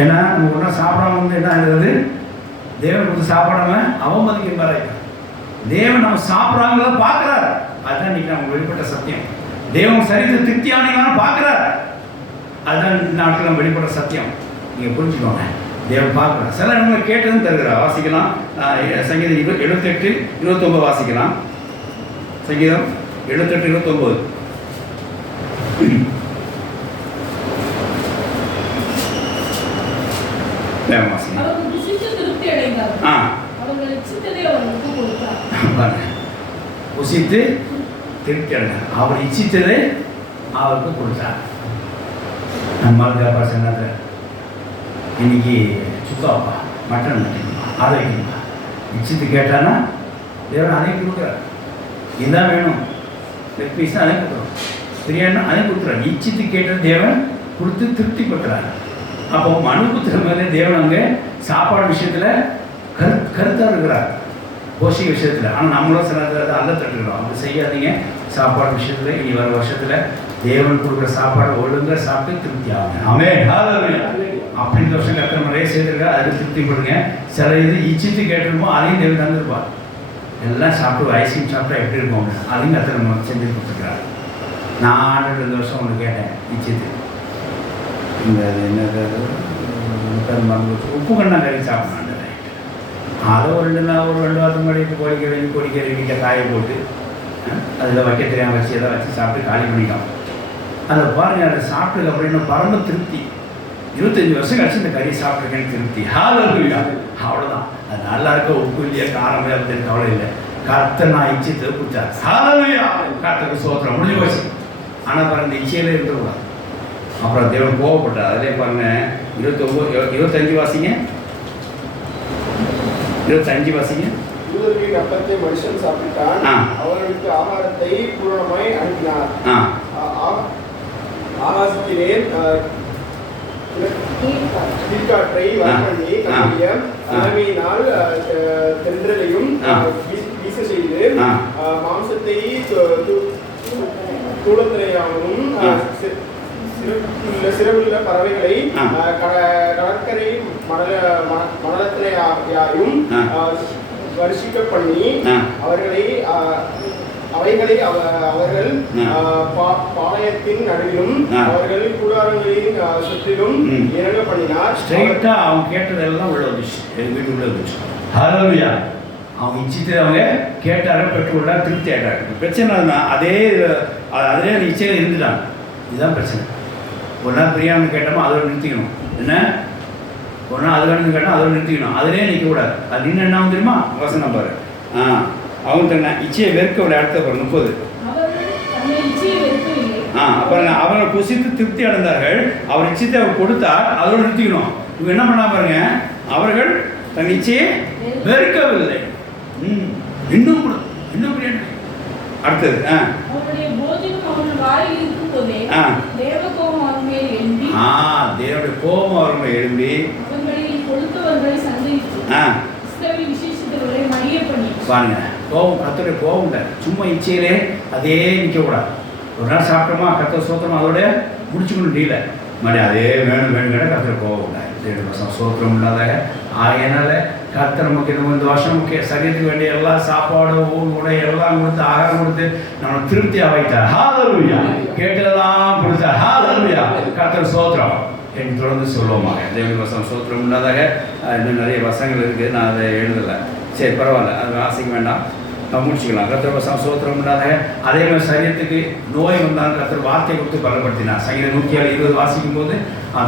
ஏன்னா நம்ம ஒன்றா சாப்பிடாம வந்து என்ன ஆகுது, தேவன் கொடுத்து சாப்பிடாம அவமதிக்க மாதிரி தேவன் நம்ம சாப்பிட்றாங்கள பார்க்குறாரு. அதுதான் இன்னைக்கு நமக்கு வெளிப்பட்ட சத்தியம். தேவன் சரித்து திருப்தியானீங்களான்னு பார்க்குறாரு. அதுதான் நாட்கள் நம்ம வெளிப்பட்ட சத்தியம். நீங்கள் புரிஞ்சுக்கோங்க, தேவன் பார்க்குறார். சில இடங்களை கேட்டதுன்னு தருகிறார். வாசிக்கலாம். சங்கீதம் 78:29 வாசிக்கலாம். சங்கீதம் 78:29. புசித்து திருப்தி அடைந்தார். அவர் இச்சித்ததை அவருக்கு கொடுத்தார். நம்மளுக்கு சொன்னது இன்னைக்கு சுக்காப்பா மட்டன் வைக்கணுமா, அதை வைக்கணுமா, இச்சித்து கேட்டான்னா தேவன் அதை கொடுக்குறார். இதுதான் வேணும், லெக் பீஸ் அதை கொடுக்குறோம், பிரியாணி அதை கொடுக்குறாரு. இச்சித்து கேட்டது தேவன் கொடுத்து திருப்தி கொடுக்குறாரு. அப்போ மனுபுத்திர மேலே தேவன் அங்கே சாப்பாடு விஷயத்தில் கருத்தாக இருக்கிறார், போஷிக விஷயத்தில். ஆனால் நம்மளும் சில அல்ல தட்டுக்கிறோம். அப்படி செய்யாதீங்க. சாப்பாடு விஷயத்தில் இனி வர வருஷத்தில் தேவன் கொடுக்குற சாப்பாடு ஒழுங்காக சாப்பிட்டு திருப்தி ஆகுங்க. ஆமென். ஹல்லேலூயா. அப்படி இந்த வருஷம் கர்த்தர் நிறைய செய்திருக்கா, அதுக்கு திருப்தி கொடுங்க. சில இது இச்சித்து கேட்டிருப்போ அதையும் தேவன் தந்துருப்பார். எல்லாம் சாப்பிட்டு ஐஸ்கிரீம் சாப்பிட்டா எப்படி இருக்கும், அதையும் கர்த்தர் நம்ம செஞ்சு கொடுத்துருக்கிறார். நான் 2 வருஷம் ஒன்று கேட்டேன், இச்சித்து இந்த என்னது உப்பு கண்ணா கறி சாப்பிட்றான். அதை ஒரு 2 வாரத்துக்கு முன்னாடி கோழிக்கறி வீட்டில் காய போட்டு அதில் வைக்க தெரியாமல் வச்சு எதாவது வச்சு சாப்பிட்டு காலி பண்ணிட்டோம். அதை பாருங்கள், அதை சாப்பிட்டதுக்கு அப்படின்னு பரம திருப்தி. 25 வருஷம் கழிச்சு இந்த கறி சாப்பிட்ருக்கேன்னு திருப்தி. ஹல்லேலூயா. அவ்வளோதான். அது நல்லா இருக்க, உப்பு இல்லையா காரமே அப்படின்னு கவலை இல்லை. கர்த்தர் நான் இச்சித்து கொடுத்தார். ஹல்லேலூயா. கர்த்தருக்கு ஸ்தோத்திரம். முடிஞ்சு போச்சு. ஆனால் பாருங்க இந்த இச்சையிலே இருக்கக்கூடாது. அப்புறம் தேவன் கோவப்பட்டார். அதிலே பாருங்க 25 வாசிங்க. 25 வாசிங்க. யூதர்களின் அப்பத்தை மனுஷன் சாப்பிட்டான், அவர்களுக்கு ஆகாரத்தை பூரணமாய் அனுப்பினார். ஆகாசத்திலே கீழ்காற்றை வரப்பண்ணி தன்னுடைய தலைமையினால் தென்றலையும் வீச செய்து மாம்சத்தை தூளத்திரையாகவும் சிறவுள்ள பறவைகளை கடற்கரை மணலத்திரையாயும் வருஷிக்க பண்ணி அவைகளை அவர்கள் பாளையத்தின் நடுவிலும் அவர்கள் கூடாரங்களின் சுற்றிலும் இறங்க பண்ணினார். ஸ்ட்ரைட்டா அவங்க கேட்டதெல்லாம் உள்ள வந்துச்சு, வீட்டுக்குள்ள வந்துச்சு. ஹல்லேலூயா. அவங்க இச்சித்து அவங்க கேட்டாங்க, பெற்றுக்கொண்டாங்க, திருப்தி ஆயிட்டாங்க. பிரச்சனை அதே இச்சையில் இருந்துட்டாங்க. இதுதான் பிரச்சனை. ஒரு நாள் பிரியாமல் கேட்டோமா அதோட நிறுத்திக்கணும். என்ன ஒரு நாள் அதோட கேட்டால் அதோட நிறுத்திக்கணும். அதிலே நிற்கக்கூடாது. அது நின்று என்ன தெரியுமா? வசனம் பாரு. அவங்க தன்னை இச்சையை வெறுக்கவில்லை. அடுத்த பாரு 30. அப்புறம் அவரை புசித்து திருப்தி அடைந்தார்கள். அவர் இச்சையை அவர் கொடுத்தார், அதோட நிறுத்திக்கணும். இவங்க என்ன பண்ணா பாருங்க, அவர்கள் தன் இச்சையை வெறுக்கவில்லை. இன்னும் பிரியாணி. அடுத்தது தேவனுடைய கோபம் அவர் மேல் எழும்பி பாருங்க, கோபம் கர்த்தருடைய கோபம் இல்லை. சும்மா இச்சையிலே அதே நிற்கக்கூடாது. ஒரு நாள் சாப்பிட்டோமா கர்த்தர் சோத்திரம் அதோட முடிச்சுக்கணும் டீல மாதிரி அதே வேணும் கேட்ட கர்த்தர் கோபம் இல்லை. 2 சோத்திரம் இல்லாத ஆகையினால கர்த்தர் நமக்கு இந்த வருஷம் சரீரத்துக்கு வேண்டிய எல்லா சாப்பாடு உடை எல்லாம் கொடுத்து ஆகாரம் கொடுத்து நம்ம திருப்தியாக வைத்தார். ஹல்லேலூயா. கேட்டதெல்லாம் கொடுத்தார். ஹல்லேலூயா. கர்த்தர் சோத்திரம் என்று தொடர்ந்து சொல்லுவோமாக. தேவனுடைய வசனம் சோத்திரம் இல்லாதாக இன்னும் நிறைய வசனங்கள் இருக்குது. நான் அதை எழுதலை. சரி பரவாயில்ல, அது வாசிக்க வேண்டாம், நம்ம முடிச்சுக்கலாம். கர்த்தர் வசனம் சோத்திரம் இல்லாதாக அதே மாதிரி சரீரத்துக்கு நோய் வந்தாலும் கர்த்தர் வார்த்தை கொடுத்து பலப்படுத்தினார். சங்கீதம் 120 வாசிக்கும் போது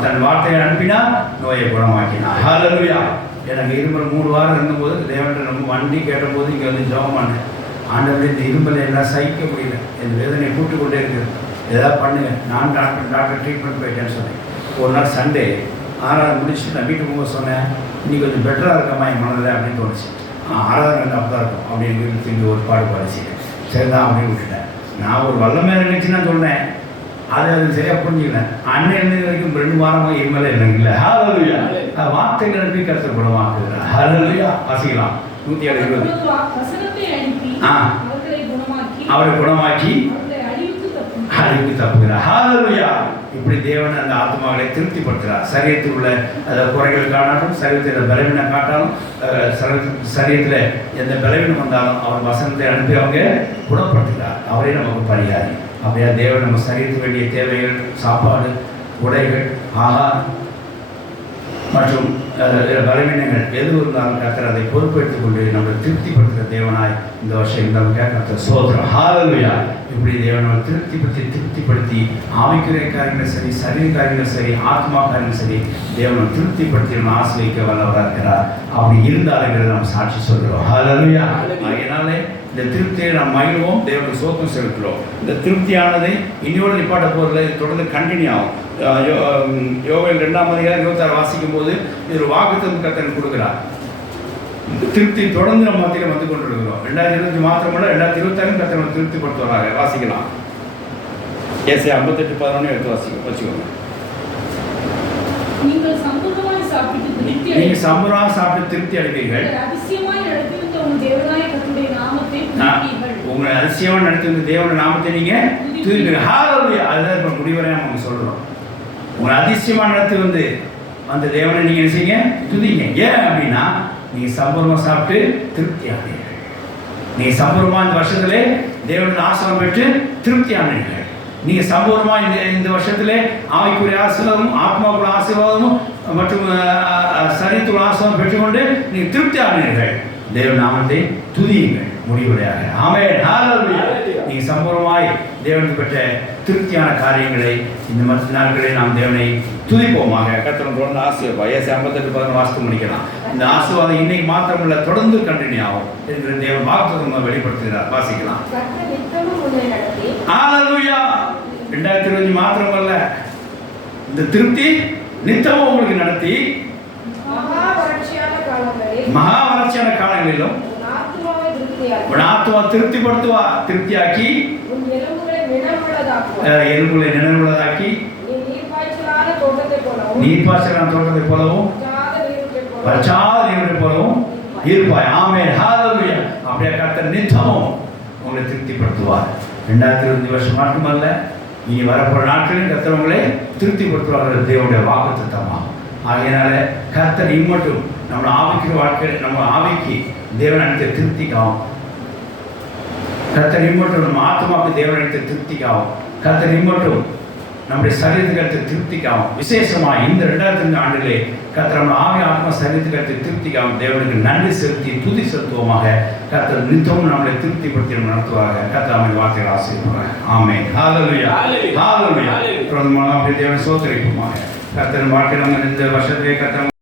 தன் வார்த்தையை அனுப்பினார், நோயை குணமாக்கினார். ஹல்லேலூயா. எனக்கு இருமல் 3 வாரம் இருந்தபோது தேவன் நம்ம வண்டி கேட்டபோது இங்கே வந்து ஜெபம் பண்ணேன். ஆண்டவரே இந்த இருமலை எல்லாம் சகிக்க முடியல, என் வேதனையை கூட்டு கொண்டே இருக்குது, ஏதாவது பண்ணுங்க. நான் டாக்டர் ட்ரீட்மெண்ட் போயிட்டேன்னு சொன்னேன். ஒரு நாள் சண்டே 6ஆவது முடிச்சுட்டு நான் வீட்டுக்கு போக சொன்னேன், இன்னைக்கு கொஞ்சம் பெட்டராக இருக்கமா என் மனதில் அப்படின்னு தோணுச்சு. 6ஆவது ரெண்டு அப்போ தான் இருக்கும் அப்படின்னு வீட்டுக்கு திரும்பி ஒரு பாடுபாடு சரி தான் அப்படின்னு விட்டுட்டேன். நான் ஒரு வல்லமே நினைச்சு நான் சொன்னேன், அது சரியாக புரிஞ்சுக்கல. அன்னையிலிருந்து வரைக்கும் 2 வாரமாக இருமலை எனக்கு இல்லை. ஹல்லேலூயா. வார்த்தைகள் அனுப்பி கர்த்தர் குணமாக்குகிறார். ஹல்லேலூயா. வாசிக்கலாம். 120 அவரை குணமாக்கி அழிவுக்கு தப்புகிறார். ஹல்லேலூயா. இப்படி தேவன் அந்த ஆத்மாக்களை திருப்திப்படுத்துகிறார். சரீரத்தில் உள்ள குறைகள் காணாலும், சரீரத்தில் பலவீனம் காட்டாலும், சரீரத்தில் எந்த பலவீனம் வந்தாலும் அவர் வசனத்தை அனுப்பி அவங்க குணப்படுத்துகிறார். அவரே நமக்கு பரிகாரி. அப்படியா தேவன் நம்ம சரீரத்துக்கு வேண்டிய தேவைகள், சாப்பாடு, உடைகள், ஆகாரம் மற்றும் பலவீனங்கள் எது இருந்தாலும் கர்த்தர் அதை பொறுப்பெடுத்துக் கொண்டு நம்மளை திருப்திப்படுத்துகிற தேவனாய் இந்த வருஷம் இந்த கர்த்தர் சோதரம். ஹல்லேலூயா. இப்படி தேவனை திருப்திப்படுத்தி ஆவிக்குரிய காரியங்களும் சரி, சரீர காரியங்களும் சரி, ஆத்மா காரியங்களும் சரி, தேவனை திருப்திப்படுத்தி நம்ம ஆசிரியக்க வல்லவராக இருக்கிறார். அப்படி இருந்தாலுங்கிறத நம்ம சாட்சி சொல்கிறோம். ஹல்லேலூயா. அதனாலே இந்த திருப்தியை நாம் மகிழ்வோம், தேவனுக்கு சோத்திரம் செலுத்துகிறோம். இந்த திருப்தியானதை இன்னொரு நிப்பாட்ட போகிறதுல தொடர்ந்து கண்டினியூ ஆகும். யோவேல் 2ஆம் அதிகாரம் 26 வாசிக்கும் போது இது வாக்குத்தத்தம் கர்த்தர் கொடுக்கிறார். திருப்தி தொடர்ந்து நம்ம மத்தியில் வந்து கொண்டிருக்கிறோம். 2020 மாத்திரமல்ல 2026 கர்த்தர் திருப்திப்படுத்துவாங்க. வாசிக்கலாம். ஏசாயா 58:11 எடுத்து வச்சுக்கோங்க. நீங்கள் சம்பூர்ணமாய் சாப்பிட்டு திருப்தி அடைவீர்கள். உங்களை அதிசயமா நடத்தி வந்த தேவனுடைய நாமத்தை நீங்க துதிப்பீர்கள். ஹல்லேலூயா. அதுதான் இப்போ முடிவரை நம்ம சொல்றோம். உங்களை அதிசயமா நடத்தி வந்து அந்த தேவனை நீங்க என்ன செய்யுங்க? துதிங்க. ஏன் அப்படின்னா நீங்க சம்பூர்ணமா சாப்பிட்டு திருப்தி ஆனீர்கள். நீங்க சம்பூர்ணமா இந்த வருஷத்திலே தேவனுடைய ஆசீர்வாதம் பெற்று திருப்தி ஆனீர்கள். நீங்க சம்பூர்ணமா இந்த வருஷத்திலே ஆவிக்குரிய ஆசீர்வாதமும், ஆத்மாவுக்குள்ள ஆசீர்வாதமும் மற்றும் சரீரத்துக்குள்ள ஆசீர்வாதம் பெற்றுக்கொண்டு நீங்க திருப்தி ஆனீர்கள். தேவ நாமத்தை துதியுங்கள் முடிவுரையாக. ஆமென். ஹல்லேலூயா. நீங்க சம்பூர்ணமாய் தேவனுக்கு பெற்ற திருப்தியான காரியங்களை இந்த மற்ற நாட்களில் நாம் தேவனை துதிப்போமாக. கர்த்தர் தொடர்ந்து ஆசீர்வாதம். ஏசாயா 58:11 வாசித்து முடிக்கலாம். இந்த ஆசீர்வாதம் இன்னைக்கு மாத்திரமல்ல, தொடர்ந்து கண்டினியூ ஆகும் என்கிற தேவன் வாக்குத்தத்தம் வெளிப்படுத்துகிறார். வாசிக்கலாம். ஹல்லேலூயா. 2025 மாத்திரமல்ல, இந்த திருப்தி நித்தமும் உங்களுக்கு நடத்தி மகா வறட்சியான காலங்களிலும் உன் ஆத்துமாவை திருப்தியாக்கி, உன் ஆத்துமா திருப்தியாக்கி உன் எலும்புகளை நினைவுள்ளதாக்குவார். எலும்புகளை நினைவுள்ளதாக்கி நீ நீர்ப்பாய்ச்சலான தோட்டத்தைப் போலவும், நீர்ப்பாய்ச்சலான தோட்டத்தை போலவும் வற்றாத நீரை போலவும் இருப்பாய். ஆமென். ஹalleluya. அப்படியே கர்த்தர் நித்தமும் உங்களை திருப்திப்படுத்துவார். 2025 வருஷம் மட்டுமல்ல, இனி வரப்போற நாட்களில் கர்த்தர் உங்களை திருப்திப்படுத்துவார்கள். தேவனுடைய வாக்குத்தத்தமா. ஆகையினால கர்த்தர் இம்மட்டும் நம்ம ஆவிக்கிற வாழ்க்கையில் நம்ம ஆவிக்கு தேவன் அளித்த திருப்திக்காகும். கர்த்தர் இம்மட்டும் நம்ம ஆத்மாவுக்கு தேவன் அளித்த திருப்திக்காகும். கர்த்தர் இம்மட்டும் நம்முடைய சரீரத்துக்கு திருப்திக்காகும். விசேஷமாக இந்த 2005 ஆண்டிலே கர்த்தர் நம்ம ஆவி ஆத்மா சரீரத்துக்கு திருப்திக்காகும். தேவனுக்கு நன்றி செலுத்தி துதி செலுத்துவோமாக. கர்த்தர் நித்தமும் நம்மளை திருப்திப்படுத்தி நடத்துவாங்க. கர்த்தர் அவருடைய வார்த்தைகள் ஆசீர்வதிப்பாங்க. ஆமென். ஹalleluya. ஹalleluya. பிரதமர் தேவனை சோதரிப்போமாக. கர்த்தர் வாழ்க்கை நம்ம இந்த வருஷத்திலே கர்த்தர்